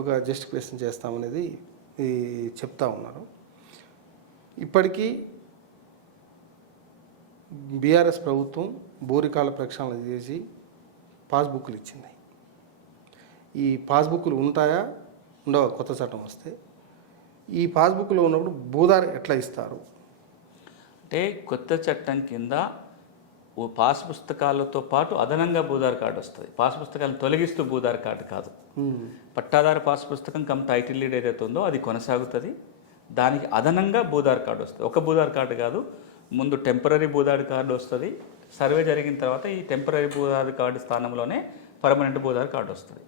ఒక జస్టిఫికేషన్ చేస్తామనేది చెప్తా ఉన్నారు. ఇప్పటికీ బీఆర్ఎస్ ప్రభుత్వం భూరికాల ప్రక్షాళన చేసి పాస్బుక్లు ఇచ్చింది. ఈ పాస్బుక్లు ఉంటాయా ఉండవా కొత్త చట్టం వస్తే? ఈ పాస్బుక్లో ఉన్నప్పుడు భూదారు ఎట్లా ఇస్తారు? అంటే కొత్త చట్టం కింద పాస్ పుస్తకాలతో పాటు అదనంగా భూదార్ కార్డు వస్తుంది. పాస్ పుస్తకాలను తొలగిస్తూ భూదార్ కార్డు కాదు. పట్టాదారు పాస్ పుస్తకం కమ్ టైటిల్ లీడ్ ఏదైతే ఉందో అది కొనసాగుతుంది. దానికి అదనంగా భూదార్ కార్డు వస్తుంది. ఒక భూదార్ కార్డు కాదు, ముందు టెంపరీ భూదార్ కార్డు వస్తుంది. సర్వే జరిగిన తర్వాత ఈ టెంపరీ భూదార్ కార్డు స్థానంలోనే పర్మనెంట్ భూదార్ కార్డు వస్తుంది.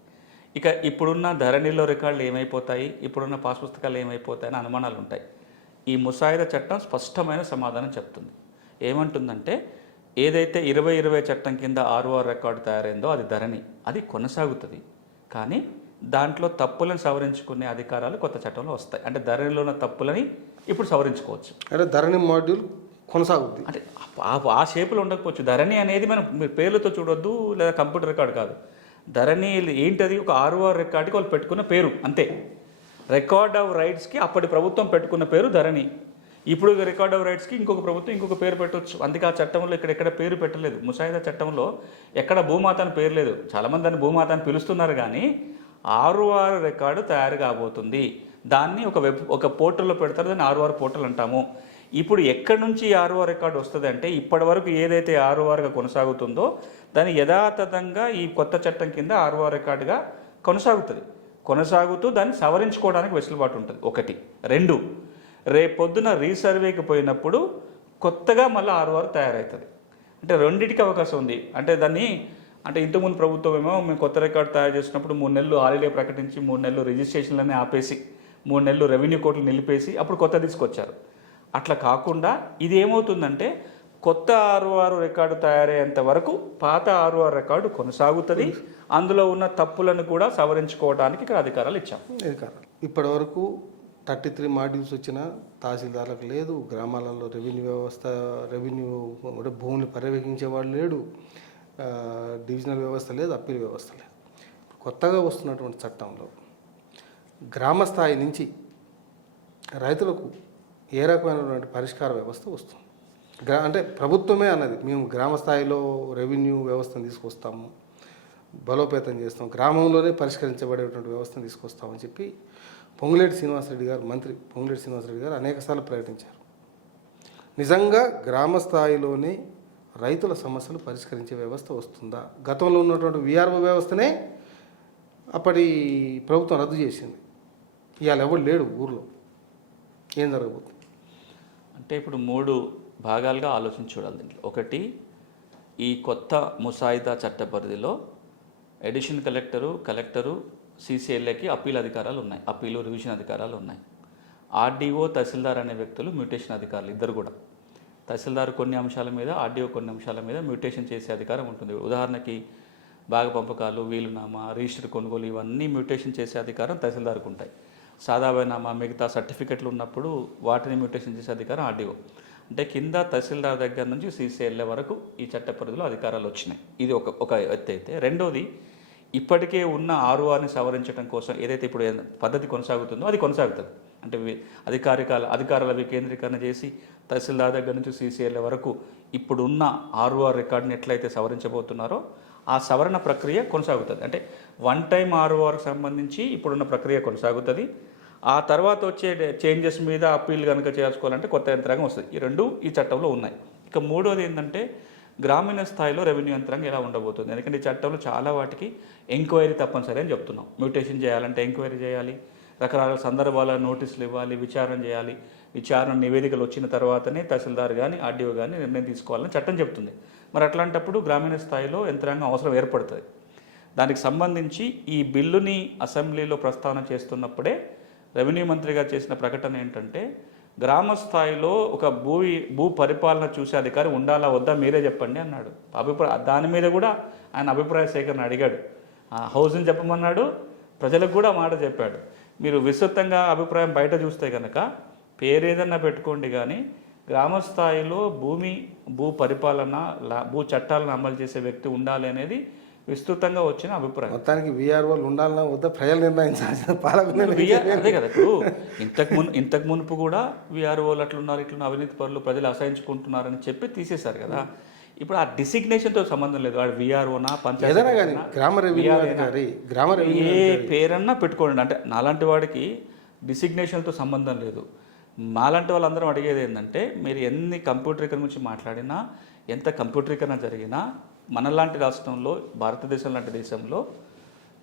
ఇక ఇప్పుడున్న ధరణిలో రికార్డులు ఏమైపోతాయి, ఇప్పుడున్న పాస్ పుస్తకాలు ఏమైపోతాయని అనుమానాలు ఉంటాయి. ఈ ముసాయిదా చట్టం స్పష్టమైన సమాధానం చెప్తుంది. ఏమంటుందంటే, ఏదైతే 2020 చట్టం కింద ROR రికార్డు తయారైందో అది ధరణి, అది కొనసాగుతుంది. కానీ దాంట్లో తప్పులను సవరించుకునే అధికారాలు కొత్త చట్టంలో వస్తాయి. అంటే ధరణిలో ఉన్న తప్పులని ఇప్పుడు సవరించుకోవచ్చు. అంటే ధరణి మాడ్యూల్ కొనసాగుతుంది. అంటే ఆ షేపులో ఉండకపోవచ్చు. ధరణి అనేది మనం పేర్లతో చూడొద్దు, లేదా కంప్యూటర్ రికార్డు కాదు. ధరణి ఏంటది? ఒక ROR రికార్డుకి వాళ్ళు పెట్టుకున్న పేరు అంతే. రికార్డ్ ఆఫ్ రైట్స్కి అప్పటి ప్రభుత్వం పెట్టుకున్న పేరు ధరణి. ఇప్పుడు రికార్డ్ ఆఫ్ రైట్స్కి ఇంకొక ప్రభుత్వం ఇంకొక పేరు పెట్టవచ్చు. అందుకే ఆ చట్టంలో ఎక్కడ పేరు పెట్టలేదు. ముసాయిదా చట్టంలో ఎక్కడ భూమాత అని పేరు లేదు. చాలామంది దాన్ని భూమాత అని పిలుస్తున్నారు, కానీ 6R రికార్డు తయారు కాబోతుంది. దాన్ని ఒక పోర్టల్లో పెడతారు, దాన్ని 6R పోర్టల్ అంటాము. ఇప్పుడు ఎక్కడి నుంచి 6R రికార్డు వస్తుంది అంటే, ఇప్పటి వరకు ఏదైతే 6Rగా కొనసాగుతుందో దాన్ని యథాతథంగా ఈ కొత్త చట్టం కింద 6R రికార్డుగా కొనసాగుతూ దాన్ని సవరించుకోవడానికి వెసులుబాటు ఉంటుంది. 1. 2, రేపొద్దున రీసర్వేకి పోయినప్పుడు కొత్తగా మళ్ళీ 6R తయారవుతుంది. అంటే రెండింటికి అవకాశం ఉంది. అంటే ఇంతకుముందు ప్రభుత్వం ఏమో మేము కొత్త రికార్డు తయారు చేసినప్పుడు 3 నెలలు హాలిడే ప్రకటించి 3 నెలలు రిజిస్ట్రేషన్లన్నీ ఆపేసి 3 నెలలు రెవెన్యూ కోర్టులు నిలిపేసి అప్పుడు కొత్త తీసుకొచ్చారు. అట్లా కాకుండా ఇది ఏమవుతుందంటే, కొత్త 6R రికార్డు తయారయ్యేంత వరకు పాత 6R రికార్డు కొనసాగుతుంది. అందులో ఉన్న తప్పులను కూడా సవరించుకోవడానికి ఇక్కడ అధికారాలు ఇచ్చాం. ఇప్పటి వరకు 33 మాడ్యూల్స్ వచ్చిన తహసీల్దార్లకు లేదు, గ్రామాలలో రెవెన్యూ అంటే భూములు పర్యవేక్షించేవాడు లేడు, డివిజనల్ వ్యవస్థ లేదు, అప్పీల్ వ్యవస్థ లేదు. కొత్తగా వస్తున్నటువంటి చట్టంలో గ్రామ స్థాయి నుంచి రైతులకు ఏ రకమైనటువంటి పరిష్కార వ్యవస్థ వస్తుంది. అంటే ప్రభుత్వమే అన్నది, మేము గ్రామ స్థాయిలో రెవెన్యూ వ్యవస్థను తీసుకొస్తాము, బలోపేతం చేస్తాం, గ్రామంలోనే పరిష్కరించబడేటువంటి వ్యవస్థను తీసుకొస్తామని చెప్పి పొంగులేటి శ్రీనివాసరెడ్డి గారు, మంత్రి పొంగులేటి శ్రీనివాసరెడ్డి గారు అనేకసార్లు ప్రకటించారు. నిజంగా గ్రామ స్థాయిలోనే రైతుల సమస్యలు పరిష్కరించే వ్యవస్థ వస్తుందా? గతంలో ఉన్నటువంటి విఆర్ఓ వ్యవస్థనే అప్పటి ప్రభుత్వం రద్దు చేసింది. ఇవాళ ఎవరు లేడు ఊర్లో. ఏం జరగబోతుంది అంటే, ఇప్పుడు 3 భాగాలుగా ఆలోచించి చూడాలి దీంట్లో. 1, ఈ కొత్త ముసాయిదా చట్ట పరిధిలో ఎడిషన్ కలెక్టరు సీసీఎల్ఏకి అప్పీల్ అధికారాలు ఉన్నాయి, అప్పీలు రివిజన్ అధికారాలు ఉన్నాయి. ఆర్డీఓ తహసీల్దార్ అనే వ్యక్తులు మ్యూటేషన్ అధికారులు, ఇద్దరు కూడా. తహసీల్దార్ కొన్ని అంశాల మీద, ఆర్డీఓ కొన్ని అంశాల మీద మ్యూటేషన్ చేసే అధికారం ఉంటుంది. ఉదాహరణకి భాగ పంపకాలు, వీలునామా, రిజిస్టర్ కొనుగోలు, ఇవన్నీ మ్యూటేషన్ చేసే అధికారం తహసీల్దార్కు ఉంటాయి. సాదాబైనామా, మిగతా సర్టిఫికెట్లు ఉన్నప్పుడు వాటిని మ్యూటేషన్ చేసే అధికారం ఆర్డీఓ. అంటే కింద తహసీల్దార్ దగ్గర నుంచి సీసీఎల్ఏ వరకు ఈ చట్ట పరిధిలో అధికారాలు వచ్చినాయి. ఇది ఒక ఎత్తు అయితే. రెండోది, ఇప్పటికే ఉన్న 6Rని సవరించడం కోసం ఏదైతే ఇప్పుడు పద్ధతి కొనసాగుతుందో అది కొనసాగుతుంది. అంటే అధికారాల వికేంద్రీకరణ చేసి తహసీల్దార్ దగ్గర నుంచి సీసీఎల్ఏ వరకు ఇప్పుడున్న 6R రికార్డుని ఎట్లయితే సవరించబోతున్నారో ఆ సవరణ ప్రక్రియ కొనసాగుతుంది. అంటే 1 టైం 6Rకి సంబంధించి ఇప్పుడున్న ప్రక్రియ కొనసాగుతుంది. ఆ తర్వాత వచ్చే చేంజెస్ మీద అప్పీల్ కనుక చేసుకోవాలంటే కొత్త యంత్రాంగం వస్తుంది. ఈ 2 ఈ చట్టంలో ఉన్నాయి. ఇక 3వది ఏంటంటే, గ్రామీణ స్థాయిలో రెవెన్యూ యంత్రాంగం ఎలా ఉండబోతుంది. ఎందుకంటే ఈ చట్టంలో చాలా వాటికి ఎంక్వైరీ తప్పనిసరి అని చెప్తున్నాం. మ్యూటేషన్ చేయాలంటే ఎంక్వైరీ చేయాలి, రకరకాల సందర్భాల నోటీసులు ఇవ్వాలి, విచారణ చేయాలి. విచారణ నివేదికలు వచ్చిన తర్వాతనే తహసీల్దార్ కానీ ఆర్డీఓ కానీ నిర్ణయం తీసుకోవాలని చట్టం చెప్తుంది. మరి అట్లాంటప్పుడు గ్రామీణ స్థాయిలో యంత్రాంగం అవసరం ఏర్పడుతుంది. దానికి సంబంధించి ఈ బిల్లుని అసెంబ్లీలో ప్రస్తావన చేస్తున్నప్పుడే రెవెన్యూ మంత్రిగా చేసిన ప్రకటన ఏంటంటే, గ్రామ స్థాయిలో ఒక భూ పరిపాలన చూసే అధికారి ఉండాలా వద్దా మీరే చెప్పండి అన్నాడు. దాని మీద కూడా ఆయన అభిప్రాయ సేకరణ అడిగాడు. హౌస్ని చెప్పమన్నాడు, ప్రజలకు కూడా మాట చెప్పాడు. మీరు విస్తృతంగా అభిప్రాయం బయట చూస్తే కనుక పేరేదన్నా పెట్టుకోండి, కానీ గ్రామ స్థాయిలో భూ పరిపాలన, భూ చట్టాలను అమలు చేసే వ్యక్తి ఉండాలి అనేది విస్తృతంగా వచ్చిన అభిప్రాయం. మొత్తానికి వీఆర్ఓలు ఉండాలన్నా వద్ద ప్రజలు నిర్ణయించాల్సిన అదే కదా. ఇప్పుడు ఇంతకు మునుపు కూడా వీఆర్ఓలు అట్లున్నారు, ఇట్లున్న అవినీతి పరులు, ప్రజలు అసహించుకుంటున్నారని చెప్పి తీసేశారు కదా. ఇప్పుడు ఆ డిసిగ్నేషన్తో సంబంధం లేదు. వాడు వీఆర్ఓనా, పంచాయతీ, ఏ పేరన్నా పెట్టుకోండి. అంటే నాలాంటి వాడికి డిసిగ్నేషన్తో సంబంధం లేదు. మాలాంటి వాళ్ళందరం అడిగేది ఏంటంటే, మీరు ఎన్ని కంప్యూటరీకరణ గురించి మాట్లాడినా, ఎంత కంప్యూటరీకరణ జరిగినా, మనలాంటి రాష్ట్రంలో, భారతదేశం లాంటి దేశంలో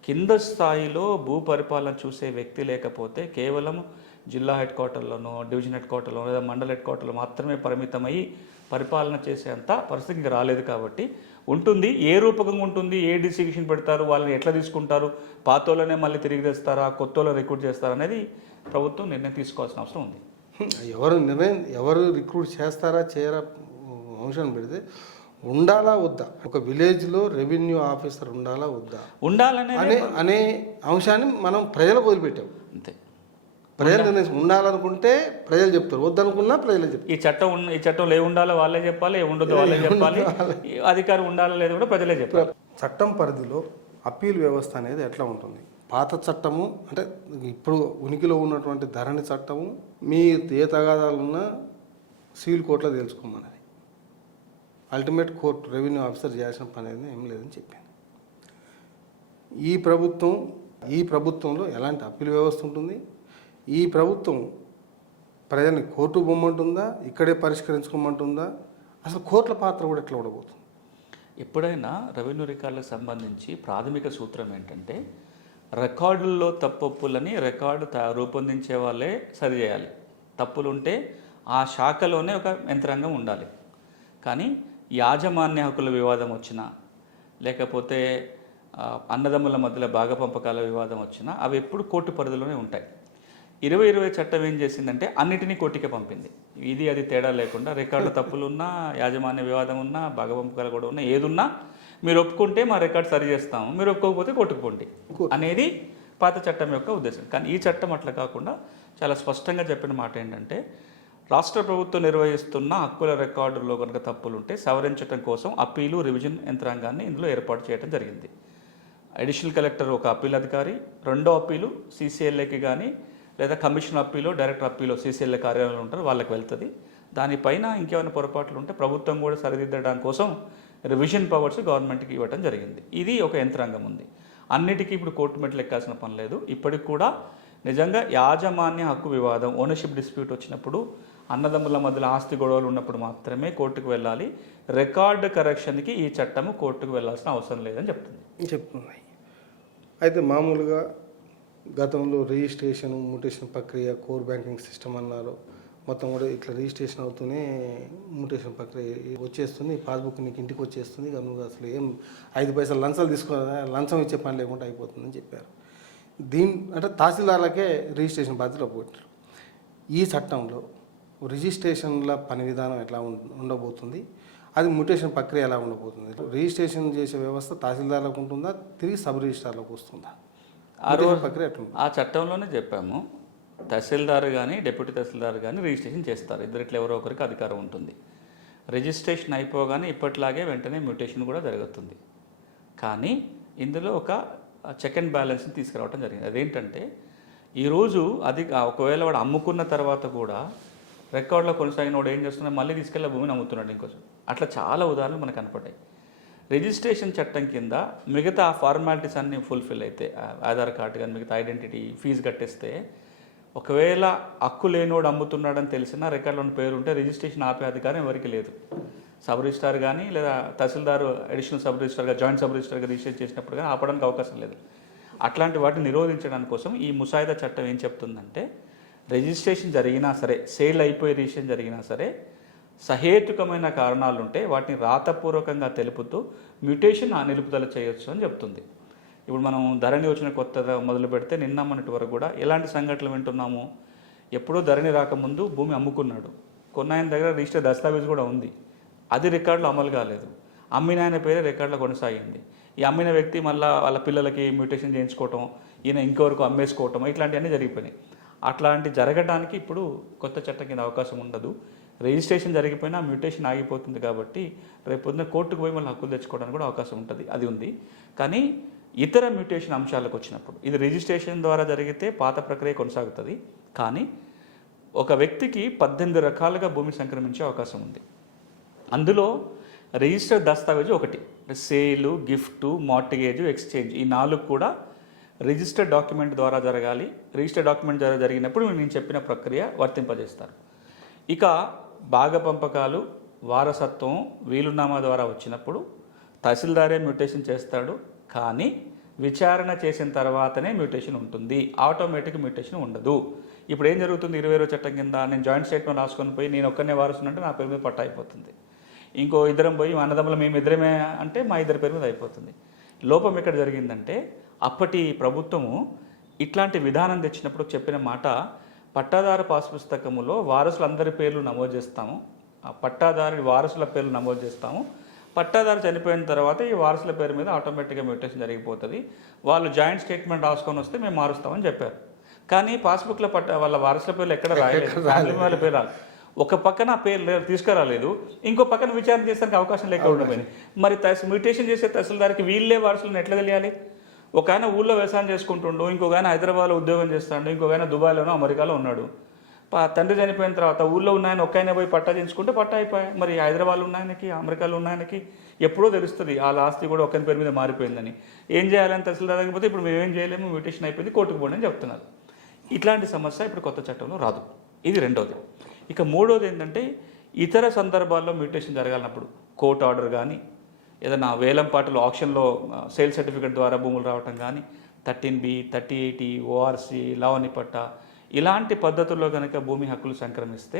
కింద స్థాయిలో భూ పరిపాలన చూసే వ్యక్తి లేకపోతే కేవలం జిల్లా హెడ్ క్వార్టర్లోనో, డివిజన్ హెడ్ క్వార్టర్లో లేదా మండల హెడ్ క్వార్టర్లో మాత్రమే పరిమితమై పరిపాలన చేసేంత పరిస్థితి ఇంకా రాలేదు. కాబట్టి ఉంటుంది, ఏ రూపకంగా ఉంటుంది, ఏ డిసిషన్ పెడతారు, వాళ్ళని ఎట్లా తీసుకుంటారు, పాతోళ్ళనే మళ్ళీ తిరిగి తెస్తారా, కొత్తోళ్ళని రిక్రూట్ చేస్తారా అనేది ప్రభుత్వం నిర్ణయం తీసుకోవాల్సిన అవసరం ఉంది. ఎవరు రిక్రూట్ చేస్తారా చేయరా అంశం పెడితే, ఉండాలా వద్దా, ఒక విలేజ్లో రెవెన్యూ ఆఫీసర్ ఉండాలా వద్దా అనే అంశాన్ని మనం ప్రజలకు వదిలిపెట్టాం. అంతే. ప్రజలు నిర్ణయించి ఉండాలనుకుంటే ప్రజలు చెప్తారు, వద్దనుకున్నా ప్రజలే చెప్తారు. ఈ చట్టంలో ఏ ఉండాలో వాళ్ళే చెప్పాలి, ఏ ఉండదో వాళ్ళే చెప్పాలి, అధికారం ఉండాలో లేదో కూడా ప్రజలే చెప్పాలి. చట్టం పరిధిలో అప్పీల్ వ్యవస్థ అనేది ఎట్లా ఉంటుంది? పాత చట్టము అంటే ఇప్పుడు ఉనికిలో ఉన్నటువంటి ధరణి చట్టము, మీ ఏ తగాదాలున్నా సివిల్ కోర్టులో తేల్చుకోమన్నది. అల్టిమేట్ కోర్టు రెవెన్యూ ఆఫీసర్ చేయాల్సిన పని అనేది ఏం లేదని చెప్పాను. ఈ ప్రభుత్వంలో ఎలాంటి అప్పీల్ వ్యవస్థ ఉంటుంది? ఈ ప్రభుత్వం ప్రజల్ని కోర్టు బొమ్మంటుందా, ఇక్కడే పరిష్కరించుకోమంటుందా? అసలు కోర్టుల పాత్ర కూడా ఎట్లా ఉండబోతుంది? ఎప్పుడైనా రెవెన్యూ రికార్డులకు సంబంధించి ప్రాథమిక సూత్రం ఏంటంటే రికార్డుల్లో తప్పులని రూపొందించే వాళ్ళే సరిచేయాలి. తప్పులుంటే ఆ శాఖలోనే ఒక యంత్రాంగం ఉండాలి. కానీ యాజమాన్య హక్కుల వివాదం వచ్చినా, లేకపోతే అన్నదమ్ముల మధ్యలో భాగపంపకాల వివాదం వచ్చినా అవి ఎప్పుడు కోర్టు పరిధిలోనే ఉంటాయి. 2020 చట్టం ఏం చేసిందంటే అన్నిటినీ కోర్టుకే పంపింది. ఇది అది తేడా లేకుండా రికార్డు తప్పులున్నా, యాజమాన్య వివాదం ఉన్నా, భాగపంపకాలు కూడా ఉన్నా, ఏదున్నా మీరు ఒప్పుకుంటే మా రికార్డు సరి చేస్తాము, మీరు ఒప్పుకోకపోతే కోర్టుకు పోండి అనేది పాత చట్టం యొక్క ఉద్దేశం. కానీ ఈ చట్టం అట్లా కాకుండా చాలా స్పష్టంగా చెప్పిన మాట ఏంటంటే రాష్ట్ర ప్రభుత్వం నిర్వహిస్తున్న హక్కుల రికార్డుల్లో కనుక తప్పులుంటే సవరించడం కోసం అప్పీలు, రివిజన్ యంత్రాంగాన్ని ఇందులో ఏర్పాటు చేయడం జరిగింది. అడిషనల్ కలెక్టర్ ఒక అప్పీల్ అధికారి, రెండో అప్పీలు సీసీఎల్ఏకి కానీ లేదా కమిషన్ అప్పీలో, డైరెక్టర్ అప్పీలో సీసీఎల్ఏ కార్యాలయంలో ఉంటారు, వాళ్ళకి వెళ్తుంది. దానిపైన ఇంకేమైనా పొరపాట్లు ఉంటే ప్రభుత్వం కూడా సరిదిద్దడం కోసం రివిజన్ పవర్స్ గవర్నమెంట్కి ఇవ్వడం జరిగింది. ఇది ఒక యంత్రాంగం ఉంది. అన్నిటికీ ఇప్పుడు కోర్టు మెట్లు ఎక్కాల్సిన పని లేదు. ఇప్పటికి కూడా నిజంగా యాజమాన్య హక్కు వివాదం, ఓనర్షిప్ డిస్ప్యూట్ వచ్చినప్పుడు, అన్నదమ్ముల మధ్యలో ఆస్తి గొడవలు ఉన్నప్పుడు మాత్రమే కోర్టుకు వెళ్ళాలి. రికార్డు కరెక్షన్కి ఈ చట్టము కోర్టుకు వెళ్ళాల్సిన అవసరం లేదని చెప్తుంది. అయితే మామూలుగా గతంలో రిజిస్ట్రేషన్, మ్యూటేషన్ ప్రక్రియ, కోర్ బ్యాంకింగ్ సిస్టమ్ అన్నారు. మొత్తం కూడా ఇట్లా రిజిస్ట్రేషన్ అవుతూనే మ్యూటేషన్ ప్రక్రియ వచ్చేస్తుంది, పాస్బుక్ నీకు ఇంటికి వచ్చేస్తుంది. నువ్వు అసలు ఏం 5 పైసలు లంచం ఇచ్చే పని లేకుండా అయిపోతుందని చెప్పారు. అంటే తహసీల్దార్లకే రిజిస్ట్రేషన్ బాధ్యతలు ఒప్పుకుంటారు. ఈ చట్టంలో రిజిస్ట్రేషన్ల పని విధానం ఎట్లా ఉండబోతుంది? అది మ్యూటేషన్ ప్రక్రియ ఎలా ఉండబోతుంది? రిజిస్ట్రేషన్ చేసే వ్యవస్థ తహసీల్దార్లకు ఉంటుందా, తిరిగి సబ్ రిజిస్ట్రార్లకు వస్తుందా? ప్రక్రియ ఎట్లుంటుంది? ఆ చట్టంలోనే చెప్పాము, తహసీల్దార్ కానీ డిప్యూటీ తహసీల్దార్ కానీ రిజిస్ట్రేషన్ చేస్తారు. ఇద్దరిట్లో ఎవరో ఒకరికి అధికారం ఉంటుంది. రిజిస్ట్రేషన్ అయిపోగానే ఇప్పట్లాగే వెంటనే మ్యూటేషన్ కూడా జరుగుతుంది. కానీ ఇందులో ఒక చెక్ అండ్ బ్యాలెన్స్ని తీసుకురావడం జరిగింది. అదేంటంటే ఈరోజు అది ఒకవేళ వాడు అమ్ముకున్న తర్వాత కూడా రికార్డులో కొనసాగిన వాడు ఏం చేస్తున్నాడు, మళ్ళీ తీసుకెళ్ళి భూమిని అమ్ముతున్నాడు ఇంకోసం. అట్లా చాలా ఉదాహరణలు మనకు కనపడ్డాయి. రిజిస్ట్రేషన్ చట్టం కింద మిగతా ఫార్మాలిటీస్ అన్నీ ఫుల్ఫిల్ అయితే, ఆధార్ కార్డు కానీ మిగతా ఐడెంటిటీ, ఫీజు కట్టేస్తే, ఒకవేళ హక్కు లేనివాడు అమ్ముతున్నాడని తెలిసినా రికార్డులో పేరు ఉంటే రిజిస్ట్రేషన్ ఆపే అధికారం ఎవరికి లేదు. సబ్ రిజిస్ట్రార్ కానీ లేదా తహసీల్దార్ అడిషనల్ సబ్ రిజిస్ట్రార్గా, జాయింట్ సబ్ రిజిస్ట్రార్గా రిజిస్టర్ చేసినప్పుడు కానీ ఆపడానికి అవకాశం లేదు. అట్లాంటి వాటిని నిరోధించడానికి కోసం ఈ ముసాయిదా చట్టం ఏం చెప్తుందంటే, రిజిస్ట్రేషన్ జరిగినా సరే, సేల్ అయిపోయి రిజిస్ట్రేషన్ జరిగినా సరే, సహేతుకమైన కారణాలు ఉంటే వాటిని రాతపూర్వకంగా తెలుపుతూ మ్యూటేషన్ నిలుపుదల చేయొచ్చు అని చెప్తుంది. ఇప్పుడు మనం ధరణి వచ్చిన కొత్తగా మొదలు పెడితే నిన్న మొన్నటి వరకు కూడా ఎలాంటి సంఘటనలు వింటున్నాము? ఎప్పుడో ధరణి రాకముందు భూమి అమ్ముకున్నాడు, కొన్నాయన దగ్గర రిజిస్టర్ దస్తావేజ్ కూడా ఉంది, అది రికార్డులో అమలు కాలేదు. అమ్మిన ఆయన పేరే రికార్డులో కొనసాగింది. ఈ అమ్మిన వ్యక్తి మళ్ళీ వాళ్ళ పిల్లలకి మ్యూటేషన్ చేయించుకోవటం, ఈయన ఇంకొవరకు అమ్మేసుకోవటం, ఇట్లాంటివన్నీ జరిగిపోయినాయి. అట్లాంటి జరగడానికి ఇప్పుడు కొత్త చట్టం కింద అవకాశం ఉండదు. రిజిస్ట్రేషన్ జరిగిపోయినా మ్యూటేషన్ ఆగిపోతుంది. కాబట్టి రేపు పొద్దున్న కోర్టుకు పోయి మళ్ళీ హక్కులు తెచ్చుకోవడానికి కూడా అవకాశం ఉంటుంది, అది ఉంది. కానీ ఇతర మ్యూటేషన్ అంశాలకు వచ్చినప్పుడు, ఇది రిజిస్ట్రేషన్ ద్వారా జరిగితే పాత ప్రక్రియ కొనసాగుతుంది. కానీ ఒక వ్యక్తికి 18 రకాలుగా భూమి సంక్రమించే అవకాశం ఉంది. అందులో రిజిస్టర్డ్ దస్తావేజు ఒకటి, సేలు, గిఫ్టు, మార్టిగేజు, ఎక్స్చేంజ్, ఈ 4 కూడా రిజిస్టర్డ్ డాక్యుమెంట్ ద్వారా జరగాలి. రిజిస్టర్డ్ డాక్యుమెంట్ ద్వారా జరిగినప్పుడు నేను చెప్పిన ప్రక్రియ వర్తింపజేస్తారు. ఇక భాగపంపకాలు, వారసత్వం, వీలునామా ద్వారా వచ్చినప్పుడు తహసీల్దారే మ్యూటేషన్ చేస్తాడు. కానీ విచారణ చేసిన తర్వాతనే మ్యూటేషన్ ఉంటుంది, ఆటోమేటిక్ మ్యూటేషన్ ఉండదు. ఇప్పుడు ఏం జరుగుతుంది? 2020 చట్టం కింద నేను జాయింట్ స్టేట్మెంట్ రాసుకొని పోయి నేను ఒక్కనే వారసునంటే నా పేరు మీద పట్టా అయిపోతుంది. ఇంకో ఇద్దరం పోయి మా అన్నదమ్ముల మేము ఇద్దరమే అంటే మా ఇద్దరి పేరు మీద అయిపోతుంది. లోపం ఎక్కడ జరిగిందంటే, అప్పటి ప్రభుత్వము ఇట్లాంటి విధానం తెచ్చినప్పుడు చెప్పిన మాట, పట్టాదారు పాస్ పుస్తకములో వారసులందరి పేర్లు నమోదు చేస్తాము, ఆ పట్టాదారు వారసుల పేర్లు నమోదు చేస్తాము, పట్టాదారు చనిపోయిన తర్వాత ఈ వారసుల పేరు మీద ఆటోమేటిక్గా మ్యూటేషన్ జరిగిపోతుంది, వాళ్ళు జాయింట్ స్టేట్మెంట్ రాసుకొని వస్తే మేము మారుస్తామని చెప్పారు. కానీ పాస్బుక్లో వాళ్ళ వారసుల పేర్లు ఎక్కడ రాయలేదు, ఫ్యామిలీ వాళ్ళ పేరు రాలేదు. ఒక పక్కన పేరు తీసుకురాలేదు, ఇంకో పక్కన విచారణ చేసడానికి అవకాశం లేక ఉండిపోయింది. మరి మ్యూటేషన్ చేసే తహసీల్దార్కి వీళ్ళే వారసులను ఎట్లా తెలియాలి? ఒక ఆయన ఊళ్ళో వ్యవసాయం చేసుకుంటుండు, ఇంకొక ఆయన హైదరాబాద్లో ఉద్యోగం చేస్తాడు, ఇంకొక ఆయన దుబాయ్లోనో అమెరికాలో ఉన్నాడు. తండ్రి చనిపోయిన తర్వాత ఊళ్ళో ఉన్నాయని ఒక్కైనా పోయి పట్టా చేయించుకుంటే పట్టా అయిపోయాయి. మరి హైదరాబాద్లో ఉన్నాయనకి, అమెరికాలో ఉన్నాయనకి ఎప్పుడో తెలుస్తుంది వాళ్ళ ఆస్తి కూడా ఒక్కని పేరు మీద మారిపోయిందని. ఏం చేయాలని తహసీల్దార్ లేకపోతే ఇప్పుడు మేము ఏం చేయలేము, మ్యూటేషన్ అయిపోయింది, కోర్టుకు పోండి అని చెప్తున్నారు. ఇట్లాంటి సమస్య ఇప్పుడు కొత్త చట్టంలో రాదు. ఇది రెండోది. ఇక మూడోది ఏంటంటే ఇతర సందర్భాల్లో మ్యూటేషన్ జరగాలన్నప్పుడు కోర్టు ఆర్డర్ కానీ, ఏదైనా వేలం పాటలు ఆప్షన్లో సేల్ సర్టిఫికేట్ ద్వారా భూములు రావటం కానీ, 13B, 3080, ఓఆర్సీ, లావణి పట్టా ఇలాంటి పద్ధతుల్లో కనుక భూమి హక్కులు సంక్రమిస్తే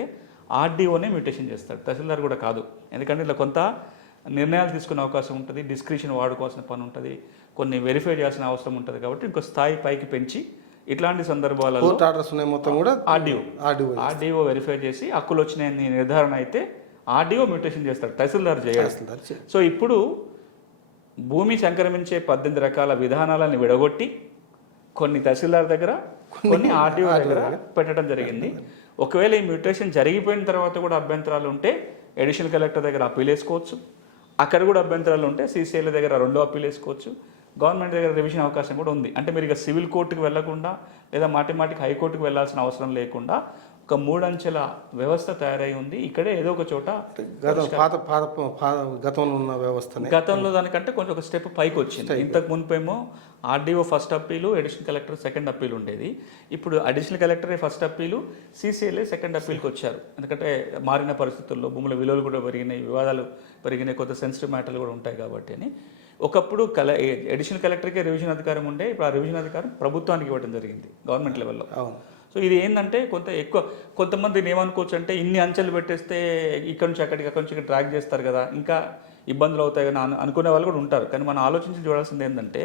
ఆర్డీఓనే మ్యూటేషన్ చేస్తాడు, తహసీల్దార్ కూడా కాదు. ఎందుకంటే ఇట్లా కొంత నిర్ణయాలు తీసుకునే అవకాశం ఉంటుంది, డిస్క్రిప్షన్ వాడుకోవాల్సిన పని ఉంటుంది, కొన్ని వెరిఫై చేయాల్సిన అవసరం ఉంటుంది. కాబట్టి ఇంకో స్థాయి పైకి పెంచి ఇట్లాంటి సందర్భాలలో మొత్తం కూడా ఆర్డీఓ వెరిఫై చేసి హక్కులు వచ్చినాయని నిర్ధారణ అయితే ఆర్డీఓ మ్యూటేషన్ చేస్తాడు, తహసీల్దార్ చేయాలి. సో ఇప్పుడు భూమి సంక్రమించే 18 రకాల విధానాలను విడగొట్టి కొన్ని తహసీల్దార్ దగ్గర, కొన్ని ఆర్డీఓ దగ్గర పెట్టడం జరిగింది. ఒకవేళ ఈ మ్యూటేషన్ జరిగిపోయిన తర్వాత కూడా అభ్యంతరాలు ఉంటే అడిషనల్ కలెక్టర్ దగ్గర అప్పీల్ వేసుకోవచ్చు. అక్కడ కూడా అభ్యంతరాలు ఉంటే సీసీఐల దగ్గర 2 అప్పీల్ వేసుకోవచ్చు. గవర్నమెంట్ దగ్గర రివిజన్ అవకాశం కూడా ఉంది. అంటే మీరు ఇక సివిల్ కోర్టుకు వెళ్లకుండా లేదా మాటికి హైకోర్టుకు వెళ్లాల్సిన అవసరం లేకుండా ఒక 3 అంచెల వ్యవస్థ తయారై ఉంది. ఇక్కడే ఏదో ఒక చోట గతంలో ఉన్న వ్యవస్థ, గతంలో దానికంటే కొంచెం ఒక స్టెప్ పైకి వచ్చింది. ఇంతకు మునిపేమో RDO first appeal, additional collector second appeal ఉండేది. ఇప్పుడు అడిషనల్ కలెక్టరే ఫస్ట్ అప్పీలు, సీసీఎల్ఏ సెకండ్ అప్పీల్కి వచ్చారు. ఎందుకంటే మారిన పరిస్థితుల్లో భూముల విలువలు కూడా పెరిగినాయి, వివాదాలు పెరిగినాయి, కొత్త సెన్సిటివ్ మ్యాటర్లు కూడా ఉంటాయి కాబట్టి అని. ఒకప్పుడు అడిషనల్ కలెక్టర్కే రివిజన్ అధికారం ఉండే, ఇప్పుడు ఆ రివిజన్ అధికారం ప్రభుత్వానికి ఇవ్వడం జరిగింది గవర్నమెంట్ లెవెల్లో. సో ఇది ఏంటంటే కొంతమంది ఏమనుకోవచ్చు అంటే ఇన్ని అంచెలు పెట్టేస్తే ఇక్కడ నుంచి అక్కడికి, అక్కడి నుంచి ఇక్కడ ట్రాక్ చేస్తారు కదా, ఇంకా ఇబ్బందులు అవుతాయి కదా అనుకునే వాళ్ళు కూడా ఉంటారు. కానీ మనం ఆలోచించి చూడాల్సింది ఏంటంటే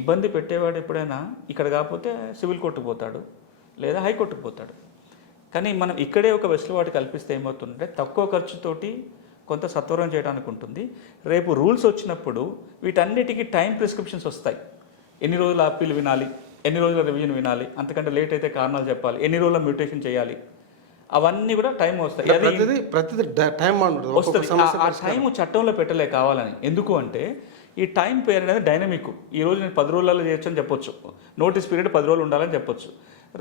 ఇబ్బంది పెట్టేవాడు ఎప్పుడైనా ఇక్కడ కాకపోతే సివిల్ కోర్టుకు పోతాడు లేదా హైకోర్టుకు పోతాడు. కానీ మనం ఇక్కడే ఒక వెసులుబాటు కల్పిస్తే ఏమవుతుందంటే తక్కువ ఖర్చుతోటి కొంత సత్వరం చేయడానికి ఉంటుంది. రేపు రూల్స్ వచ్చినప్పుడు వీటన్నిటికీ టైం ప్రిస్క్రిప్షన్స్ వస్తాయి. ఎన్ని రోజుల అప్పీల్ వినాలి, ఎన్ని రోజుల రివిజన్ వినాలి, అంతకంటే లేట్ అయితే కారణాలు చెప్పాలి, ఎన్ని రోజుల మ్యూటేషన్ చేయాలి, అవన్నీ కూడా టైం వస్తాయి. ఆ టైం చట్టంలో పెట్టలే కావాలని. ఎందుకు అంటే ఈ టైం పీరియడ్ అనేది డైనమిక్. ఈ రోజు నేను 10 రోజులలో చేయొచ్చు అని చెప్పొచ్చు, నోటీస్ పీరియడ్ 10 రోజులు ఉండాలని చెప్పొచ్చు.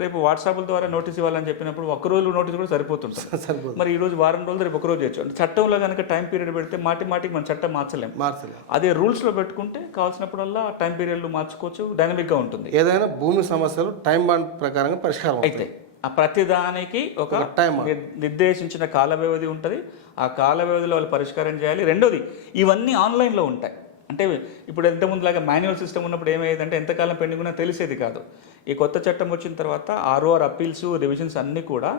రేపు వాట్సాప్ల ద్వారా నోటీస్ ఇవ్వాలని చెప్పినప్పుడు 1 రోజు నోటీస్ కూడా సరిపోతుంది. మరి ఈ రోజు వారం రోజులు, రేపు 1 రోజు చేయొచ్చు. అంటే చట్టంలో కనుక టైం పీరియడ్ పెడితే మాటికి మన చట్టం మార్చలేము. అదే రూల్స్లో పెట్టుకుంటే కావాల్సినప్పుడల్లా టైం పీరియడ్లు మార్చుకోవచ్చు, డైనమిక్గా ఉంటుంది. ఏదైనా భూమి సమస్యలు టైం బాండ్ ప్రకారంగా పరిష్కారం అయితే ఆ ప్రతిదానికి ఒక నిర్దేశించిన కాల వ్యవధి ఉంటుంది. ఆ కాల వ్యవధిలో వాళ్ళు పరిష్కారం చేయాలి. రెండోది ఇవన్నీ ఆన్లైన్లో ఉంటాయి. అంటే ఇప్పుడు ఎంతమందిలాగా మాన్యువల్ సిస్టమ్ ఉన్నప్పుడు ఏమయ్యేదంటే ఎంతకాలం పెండింగ్ ఉన్నా తెలిసేది కాదు. ఈ కొత్త చట్టం వచ్చిన తర్వాత ఆర్ఓఆర్ అప్పీల్స్, రివిజన్స్ అన్నీ కూడా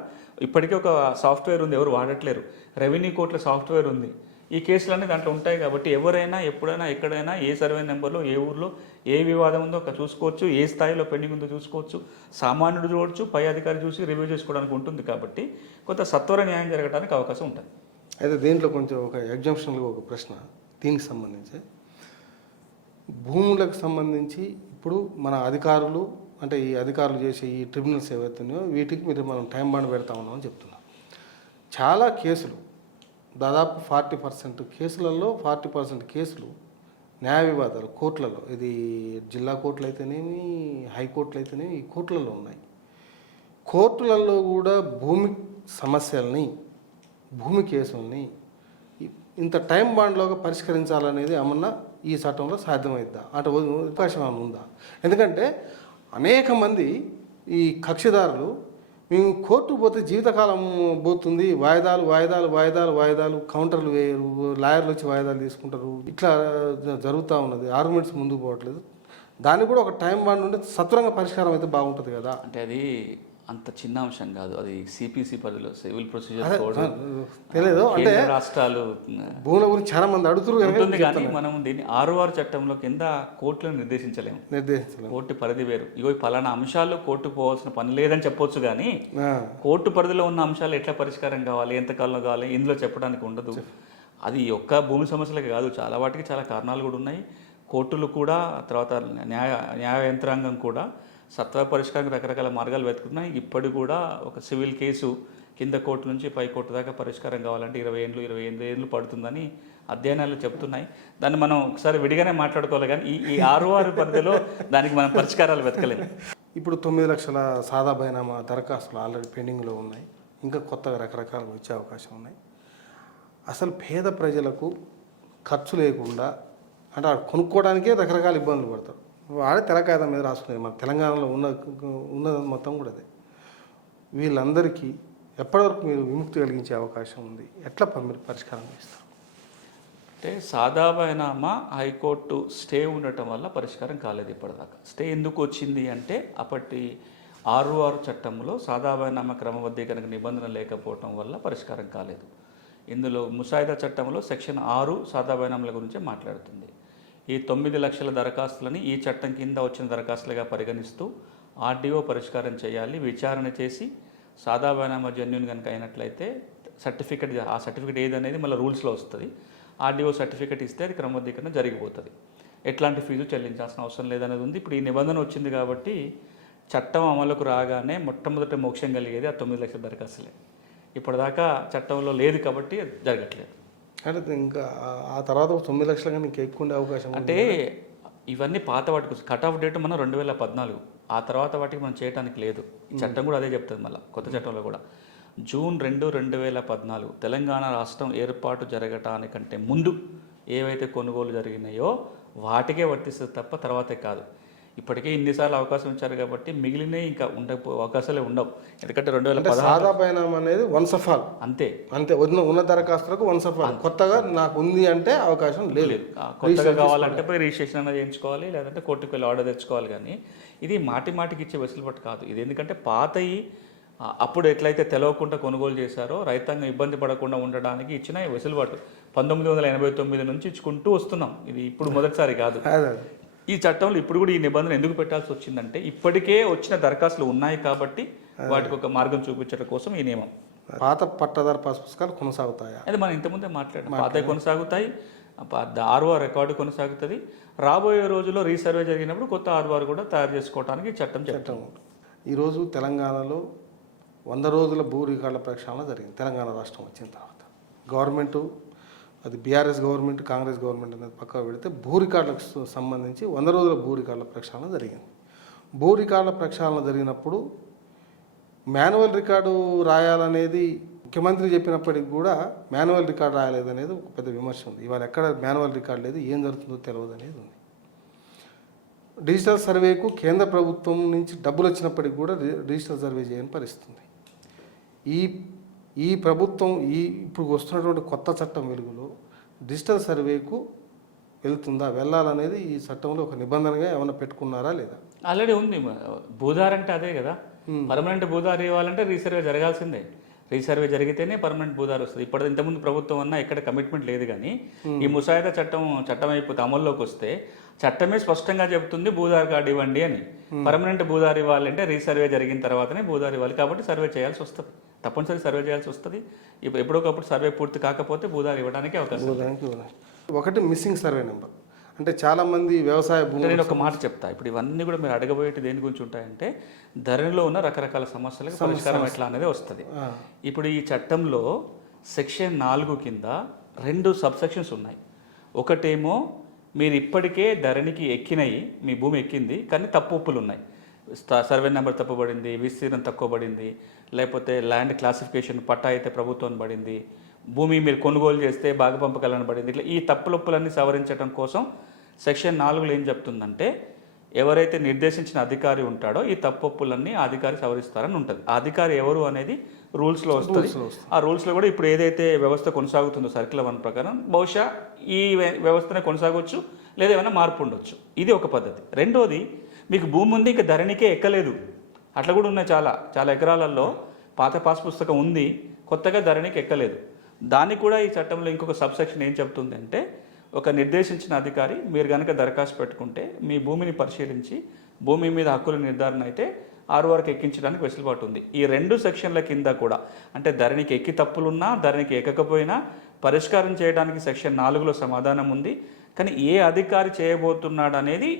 ఇప్పటికే ఒక సాఫ్ట్వేర్ ఉంది, ఎవరు వాడట్లేరు. రెవెన్యూ కోర్టుల సాఫ్ట్వేర్ ఉంది. ఈ కేసులన్నీ దాంట్లో ఉంటాయి కాబట్టి ఎవరైనా ఎప్పుడైనా ఎక్కడైనా ఏ సర్వే నెంబర్లో ఏ ఊర్లో ఏ వివాదం ఉందో అక్కడ చూసుకోవచ్చు, ఏ స్థాయిలో పెండింగ్ ఉందో చూసుకోవచ్చు, సామాన్యుడు చూడవచ్చు, పై అధికారి చూసి రివ్యూ చేసుకోవడానికి ఉంటుంది. కాబట్టి కొంత సత్వర న్యాయం జరగడానికి అవకాశం ఉంటుంది. అయితే దీంట్లో కొంచెం ఒక ఎగ్జామ్షన్లో ఒక ప్రశ్న దీనికి సంబంధించి, భూములకు సంబంధించి ఇప్పుడు మన అధికారులు అంటే ఈ అధికారులు చేసే ఈ ట్రిబ్యునల్స్ ఏవైతున్నాయో వీటికి మనం టైం బాండ్ పెడతా ఉన్నామని చెప్తున్నారు. చాలా కేసులు, దాదాపు 40% కేసులలో 40% కేసులు న్యాయ వివాదాలు కోర్టులలో, ఇది జిల్లా కోర్టులు అయితేనేమి, హైకోర్టులు అయితేనేమి, ఈ కోర్టులలో ఉన్నాయి. కోర్టులలో కూడా భూమి సమస్యల్ని, భూమి కేసుల్ని ఇంత టైం బాండ్లోగా పరిష్కరించాలనేది ఏమన్నా ఈ చట్టంలో సాధ్యమైద్దా? అంటే అవకాశం ఏమైనా ఉందా? ఎందుకంటే అనేక మంది ఈ కక్షిదారులు మేము కోర్టుకు పోతే జీవితకాలం పోతుంది, వాయిదాలు, కౌంటర్లు వేయరు, లాయర్లు వచ్చి వాయిదాలు తీసుకుంటారు, ఇట్లా జరుగుతూ ఉన్నది, ఆర్గ్యుమెంట్స్ ముందుకు పోవట్లేదు. దానికి కూడా ఒక టైం బాండ్ ఉంటే సత్వరంగా పరిష్కారం అయితే బాగుంటుంది కదా. అంటే అది అంత చిన్న అంశం కాదు, అది సిపిసి పరిధిలో సివిల్ ప్రొసీజర్ కోడ్ తెలియదు. అంటే రాష్ట్రాలు భూముల గురించి చాలా మంది అడుగుతుంది. కానీ మనం దీన్ని ఆర్ఓఆర్ చట్టంలో కింద కోర్టులను నిర్దేశించలేము. కోర్టు పరిధి వేరు. ఇగో పలానా అంశాల్లో కోర్టుకు పోవాల్సిన పని లేదని చెప్పొచ్చు, కానీ కోర్టు పరిధిలో ఉన్న అంశాలు ఎట్లా పరిష్కారం కావాలి, ఎంతకాలంలో కావాలి, ఇందులో చెప్పడానికి ఉండదు. అది ఒక్క భూమి సమస్యలకి కాదు, చాలా వాటికి చాలా కారణాలు కూడా ఉన్నాయి. కోర్టులు కూడా, తర్వాత న్యాయ యంత్రాంగం కూడా సత్వర పరిష్కారం రకరకాల మార్గాలు వెతుకుతున్నాయి. ఇప్పటి కూడా ఒక సివిల్ కేసు కింద కోర్టు నుంచి పై కోర్టు దాకా పరిష్కారం కావాలంటే 20 ఏళ్ళు పడుతుందని అధ్యయనాలు చెప్తున్నాయి. దాన్ని మనం ఒకసారి విడిగానే మాట్లాడుకోవాలి, కానీ ఈ 6 పరిధిలో దానికి మనం పరిష్కారాలు వెతకలేము. ఇప్పుడు 9 లక్షల సాదా బైనామా దరఖాస్తులు ఆల్రెడీ పెండింగ్లో ఉన్నాయి. ఇంకా కొత్తగా రకరకాలుగా వచ్చే అవకాశం ఉన్నాయి. అసలు పేద ప్రజలకు ఖర్చు లేకుండా అంటే కొనుక్కోవడానికే రకరకాల ఇబ్బందులు పడతారు. వాడే తెలకాయద మీద రాసుకునేది మన తెలంగాణలో ఉన్నది మొత్తం కూడా అదే. వీళ్ళందరికీ ఎప్పటివరకు మీరు విముక్తి కలిగించే అవకాశం ఉంది? ఎట్లా మీరు పరిష్కారం చేస్తారు? అంటే సాదాబైనామా హైకోర్టు స్టే ఉండటం వల్ల పరిష్కారం కాలేదు ఇప్పటిదాకా. స్టే ఎందుకు వచ్చింది అంటే అప్పటి 6 చట్టంలో సాదాబైనామా క్రమబద్ధీకరణకు నిబంధన లేకపోవటం వల్ల పరిష్కారం కాలేదు. ఇందులో ముసాయిదా చట్టంలో సెక్షన్ 6 సాదాబైనామాల గురించే మాట్లాడుతుంది. ఈ 9 లక్షల దరఖాస్తులని ఈ చట్టం కింద వచ్చిన దరఖాస్తులుగా పరిగణిస్తూ ఆర్డీఓ పరిష్కారం చేయాలి. విచారణ చేసి సాదాబైనామా జెన్యూన్ కనుక అయినట్లయితే ఆ సర్టిఫికేట్ ఏదనేది మళ్ళీ రూల్స్లో వస్తుంది. ఆర్డీఓ సర్టిఫికేట్ ఇస్తే అది క్రమబద్ధీకరణ జరిగిపోతుంది. ఎట్లాంటి ఫీజు చెల్లించాల్సిన అవసరం లేదనేది ఉంది. ఇప్పుడు ఈ నిబంధన వచ్చింది కాబట్టి చట్టం అమలుకు రాగానే మొట్టమొదటి మోక్షం కలిగేది ఆ 9 లక్షల దరఖాస్తులే. ఇప్పటిదాకా చట్టంలో లేదు కాబట్టి జరగట్లేదు. అంటే ఇంకా ఆ తర్వాత 9 లక్షల కానీ ఇంకా ఎక్కువ ఉండే అవకాశం అంటే ఇవన్నీ పాత వాటికి కట్ ఆఫ్ డేట్ మనం 2014. ఆ తర్వాత వాటికి మనం చేయడానికి లేదు. ఈ చట్టం కూడా అదే చెప్తుంది. మళ్ళీ కొత్త చట్టంలో కూడా జూన్ 2, 2014 తెలంగాణ రాష్ట్రం ఏర్పాటు జరగటానికంటే ముందు ఏవైతే కొనుగోలు జరిగినాయో వాటికే వర్తిస్తుంది తప్ప తర్వాతే కాదు. ఇప్పటికే ఇన్నిసార్లు అవకాశం ఇచ్చారు కాబట్టి మిగిలినవి ఇంకా అవకాశాలే ఉండవు. ఎందుకంటే 2016 సాదాబైనామా అనేది వన్స్ ఆఫ్ ఆల్ అంతే ఉన్న దరఖాస్తులకు వన్స్ ఆఫ్ ఆల్. కొత్తగా నాకు ఉంది అంటే అవకాశం లేదు. కొత్తగా కావాలంటే పోయి రిజిస్ట్రేషన్ అనేది చేయించుకోవాలి, లేదంటే కోర్టుకు వెళ్ళి ఆర్డర్ తెచ్చుకోవాలి. కానీ ఇది మాటికి ఇచ్చే వెసులుబాటు కాదు. ఇది ఎందుకంటే పాతయి అప్పుడు ఎట్లయితే తెలవకుండా కొనుగోలు చేశారో రైతాంగం ఇబ్బంది పడకుండా ఉండడానికి ఇచ్చిన వెసులుబాటు 1989 నుంచి ఇచ్చుకుంటూ వస్తున్నాం. ఇది ఇప్పుడు మొదటిసారి కాదు. ఈ చట్టంలో ఇప్పుడు కూడా ఈ నిబంధన ఎందుకు పెట్టాల్సి వచ్చిందంటే ఇప్పటికే వచ్చిన దరఖాస్తులు ఉన్నాయి కాబట్టి వాటికి ఒక మార్గం చూపించడం కోసం ఈ నియమం. పాత పట్టాదారు పాస్ పుస్తకాలు కొనసాగుతాయా? అది మనం ఇంతకుముందే మాట్లాడాం. పాతవి కొనసాగుతాయి, ఆర్ఓఆర్ రికార్డు కొనసాగుతుంది. రాబోయే రోజుల్లో రీసర్వే జరిగినప్పుడు కొత్త ఆర్ఓఆర్ కూడా తయారు చేసుకోవడానికి చట్టం. ఈరోజు తెలంగాణలో 100 రోజుల భూ రికార్డుల ప్రక్షాళన జరిగింది. తెలంగాణ రాష్ట్రం వచ్చిన తర్వాత గవర్నమెంటు, అది బీఆర్ఎస్ గవర్నమెంట్, కాంగ్రెస్ గవర్నమెంట్ అనేది పక్కకు పెడితే భూ రికార్డులకు సంబంధించి 100 రోజుల భూ రికార్డుల ప్రక్షాళన జరిగింది. భూ రికార్డుల ప్రక్షాళన జరిగినప్పుడు మాన్యువల్ రికార్డు రాయాలనేది ముఖ్యమంత్రి చెప్పినప్పటికి కూడా మాన్యువల్ రికార్డు రాయలేదనేది ఒక పెద్ద విమర్శ ఉంది. ఇవాళ ఎక్కడ మాన్యువల్ రికార్డు లేదు, ఏం జరుగుతుందో తెలియదు అనేది ఉంది. డిజిటల్ సర్వేకు కేంద్ర ప్రభుత్వం నుంచి డబ్బులు వచ్చినప్పటికి కూడా డిజిటల్ సర్వే చేయని పరిస్థితుంది. ఈ ప్రభుత్వం ఇప్పుడు వస్తున్నటువంటి కొత్త చట్టం వెలుగులో డిజిటల్ సర్వేకు వెళ్ళాలనేది ఈ చట్టంలో ఒక నిబంధనగా ఏమైనా పెట్టుకున్నారా లేదా? ఆల్రెడీ ఉంది. భూదార్ అంటే అదే కదా. పర్మనెంట్ భూదార్ ఇవ్వాలంటే రీసర్వే జరగాల్సిందే. రీసర్వే జరిగితేనే పర్మనెంట్ భూదార్ వస్తుంది. ఇప్పుడు ఇంతకుముందు ప్రభుత్వం అన్నా ఎక్కడ కమిట్మెంట్ లేదు. కానీ ఈ ముసాయిదా చట్టం అయిపోతే అమల్లోకి వస్తే చట్టమే స్పష్టంగా చెబుతుంది భూదార్ కార్డు ఇవ్వండి అని. పర్మనెంట్ భూదార్ ఇవ్వాలంటే రీసర్వే జరిగిన తర్వాతనే భూదార్ ఇవ్వాలి. కాబట్టి సర్వే చేయాల్సి వస్తుంది, తప్పనిసరి సర్వే చేయాల్సి వస్తుంది. ఇప్పుడు ఎప్పుడొకప్పుడు సర్వే పూర్తి కాకపోతే భూదార్ ఇవ్వడానికి అవకాశం. ఒకటి మిస్సింగ్ సర్వే నెంబర్. అంటే చాలామంది వ్యవసాయ భూములు, నేను ఒక మాట చెప్తా. ఇప్పుడు ఇవన్నీ కూడా మీరు అడగబోయేటి దేని గురించి ఉంటాయంటే ధరణిలో ఉన్న రకరకాల సమస్యలకు పరిష్కారం ఎట్లా అనేది వస్తుంది. ఇప్పుడు ఈ చట్టంలో సెక్షన్ 4 కింద 2 సబ్సెక్షన్స్ ఉన్నాయి. ఒకటేమో మీరు ఇప్పటికే ధరణికి ఎక్కినాయి, మీ భూమి ఎక్కింది కానీ తప్పులు ఉన్నాయి. సర్వే నెంబర్ తప్పుబడింది, విస్తీర్ణం తక్కువ పడింది, లేకపోతే ల్యాండ్ క్లాసిఫికేషన్ పట్టా అయితే ప్రభుత్వం పడింది, భూమి మీరు కొనుగోలు చేస్తే భాగ పంపకాలను పడింది. ఇట్లా ఈ తప్పులొప్పులన్నీ సవరించడం కోసం సెక్షన్ 4లో ఏం చెప్తుందంటే ఎవరైతే నిర్దేశించిన అధికారి ఉంటాడో ఈ తప్పులన్నీ ఆ అధికారి సవరిస్తారని ఉంటుంది. ఆ అధికారి ఎవరు అనేది రూల్స్లో వస్తుంది. ఆ రూల్స్లో కూడా ఇప్పుడు ఏదైతే వ్యవస్థ కొనసాగుతుందో సర్క్యులర్ 1 ప్రకారం బహుశా ఈ వ్యవస్థనే కొనసాగవచ్చు, లేదా ఏమైనా మార్పు ఉండొచ్చు. ఇది ఒక పద్ధతి. రెండోది, మీకు భూమి ఉంది ఇంకా ధరణికే ఎక్కలేదు, అట్లా కూడా ఉన్నాయి. చాలా ఎకరాలలో పాత పాస్ పుస్తకం ఉంది, కొత్తగా ధరణికి ఎక్కలేదు. దానికి కూడా ఈ చట్టంలో ఇంకొక సబ్సెక్షన్ ఏం చెప్తుంది అంటే ఒక నిర్దేశించిన అధికారి మీరు కనుక దరఖాస్తు పెట్టుకుంటే మీ భూమిని పరిశీలించి భూమి మీద హక్కుల నిర్ధారణ అయితే ఆర్ఓఆర్కి ఎక్కించడానికి వెసులుబాటు ఉంది. ఈ 2 సెక్షన్ల కింద కూడా అంటే ధరణికి ఎక్కి తప్పులున్నా ధరణికి ఎక్కకపోయినా పరిష్కారం చేయడానికి సెక్షన్ 4లో సమాధానం ఉంది. కానీ ఏ అధికారి చేయబోతున్నాడు అనేది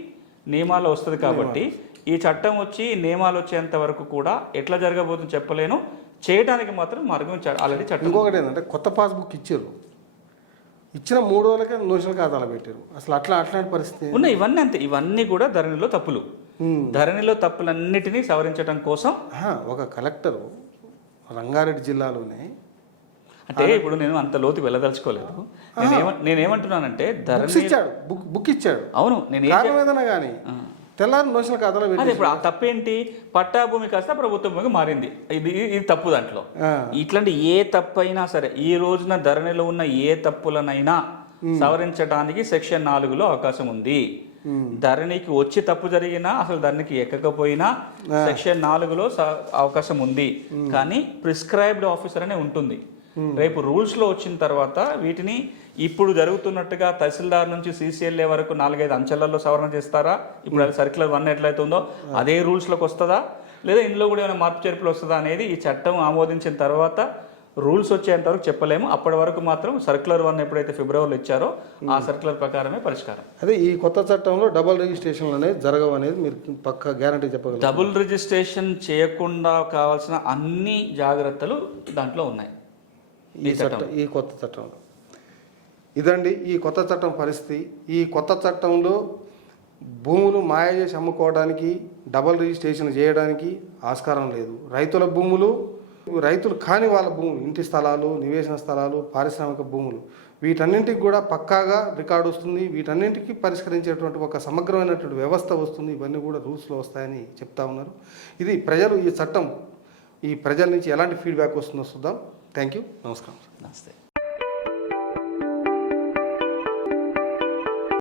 నియమాలు వస్తుంది. కాబట్టి ఈ చట్టం వచ్చి నియమాలు వచ్చేంత వరకు కూడా ఎట్లా జరగబోతుందో చెప్పలేను. చేయడానికి మాత్రం మార్గం ఆల్రెడీ చట్టం. ఇంకొకటి ఏంటంటే కొత్త పాస్బుక్ ఇచ్చిన 3 రోజులకే నోషనల్ ఖాతాలో పెట్టారు. అసలు అట్లాంటి పరిస్థితి ఉన్నాయి. ఇవన్నీ అంతే. ఇవన్నీ కూడా ధరణిలో తప్పులు. ధరణిలో తప్పులన్నిటినీ సవరించడం కోసం. ఒక కలెక్టరు రంగారెడ్డి జిల్లాలోనే అంటే ఇప్పుడు నేను అంత లోతు వెళ్ళదలుచుకోలేదు. నేనేమంటున్నానంటే బుక్స్ ఇచ్చాడు, బుక్ ఇచ్చాడు. అవును, నేను కారణం ఏదైనా కానీ తెల్లారి నోషనల్ ఖాతాలో అదే ఇప్పుడు ఆ తప్పేంటి, పట్టా భూమి కాస్త ప్రభుత్వ భూమికి మారింది. ఇది తప్పు. దాంట్లో ఇట్లాంటి ఏ తప్పు అయినా సరే ఈ రోజున ధరణిలో ఉన్న ఏ తప్పులనైనా సవరించడానికి సెక్షన్ 4లో అవకాశం ఉంది. ధరణికి వచ్చి తప్పు జరిగినా అసలు ధరణికి ఎక్కకపోయినా సెక్షన్ 4లో అవకాశం ఉంది. కానీ ప్రిస్క్రైబ్డ్ ఆఫీసర్ అనే ఉంటుంది. రేపు రూల్స్లో వచ్చిన తర్వాత వీటిని ఇప్పుడు జరుగుతున్నట్టుగా తహసీల్దార్ నుంచి CCLA వరకు 4-5 అంచెలలో సవరణ చేస్తారా? ఇప్పుడు అది సర్క్యులర్ 1 ఎట్లయితే ఉందో అదే రూల్స్లోకి వస్తుందా, లేదా ఇందులో కూడా ఏమైనా మార్పు చేర్పులు వస్తుందా అనేది ఈ చట్టం ఆమోదించిన తర్వాత రూల్స్ వచ్చేంత వరకు చెప్పలేము. అప్పటి వరకు మాత్రం సర్క్యులర్ 1 ఎప్పుడైతే ఫిబ్రవరిలో ఇచ్చారో ఆ సర్క్యులర్ ప్రకారమే పరిష్కారం. అదే ఈ కొత్త చట్టంలో డబుల్ రిజిస్ట్రేషన్లు అనేది జరగవు అనేది మీరు పక్కా గ్యారంటీ చెప్పగలరు? డబుల్ రిజిస్ట్రేషన్ చేయకుండా కావాల్సిన అన్ని జాగ్రత్తలు దాంట్లో ఉన్నాయి ఈ కొత్త చట్టంలో. ఇదండి ఈ కొత్త చట్టం పరిస్థితి. ఈ కొత్త చట్టంలో భూములు మాయ చేసి అమ్ముకోవడానికి, డబుల్ రిజిస్ట్రేషన్ చేయడానికి ఆస్కారం లేదు. రైతుల భూములు, రైతులు కాని వాళ్ళ భూములు, ఇంటి స్థలాలు, నివేశన స్థలాలు, పారిశ్రామిక భూములు, వీటన్నింటికి కూడా పక్కాగా రికార్డు వస్తుంది. వీటన్నింటికి పరిష్కరించేటువంటి ఒక సమగ్రమైనటువంటి వ్యవస్థ వస్తుంది. ఇవన్నీ కూడా రూల్స్లో వస్తాయని చెప్తా ఉన్నారు. ఇది ప్రజలు ఈ చట్టం ఈ ప్రజల నుంచి ఎలాంటి ఫీడ్బ్యాక్ వస్తుందో చూద్దాం. Thank you. నమస్కారం. నమస్తే.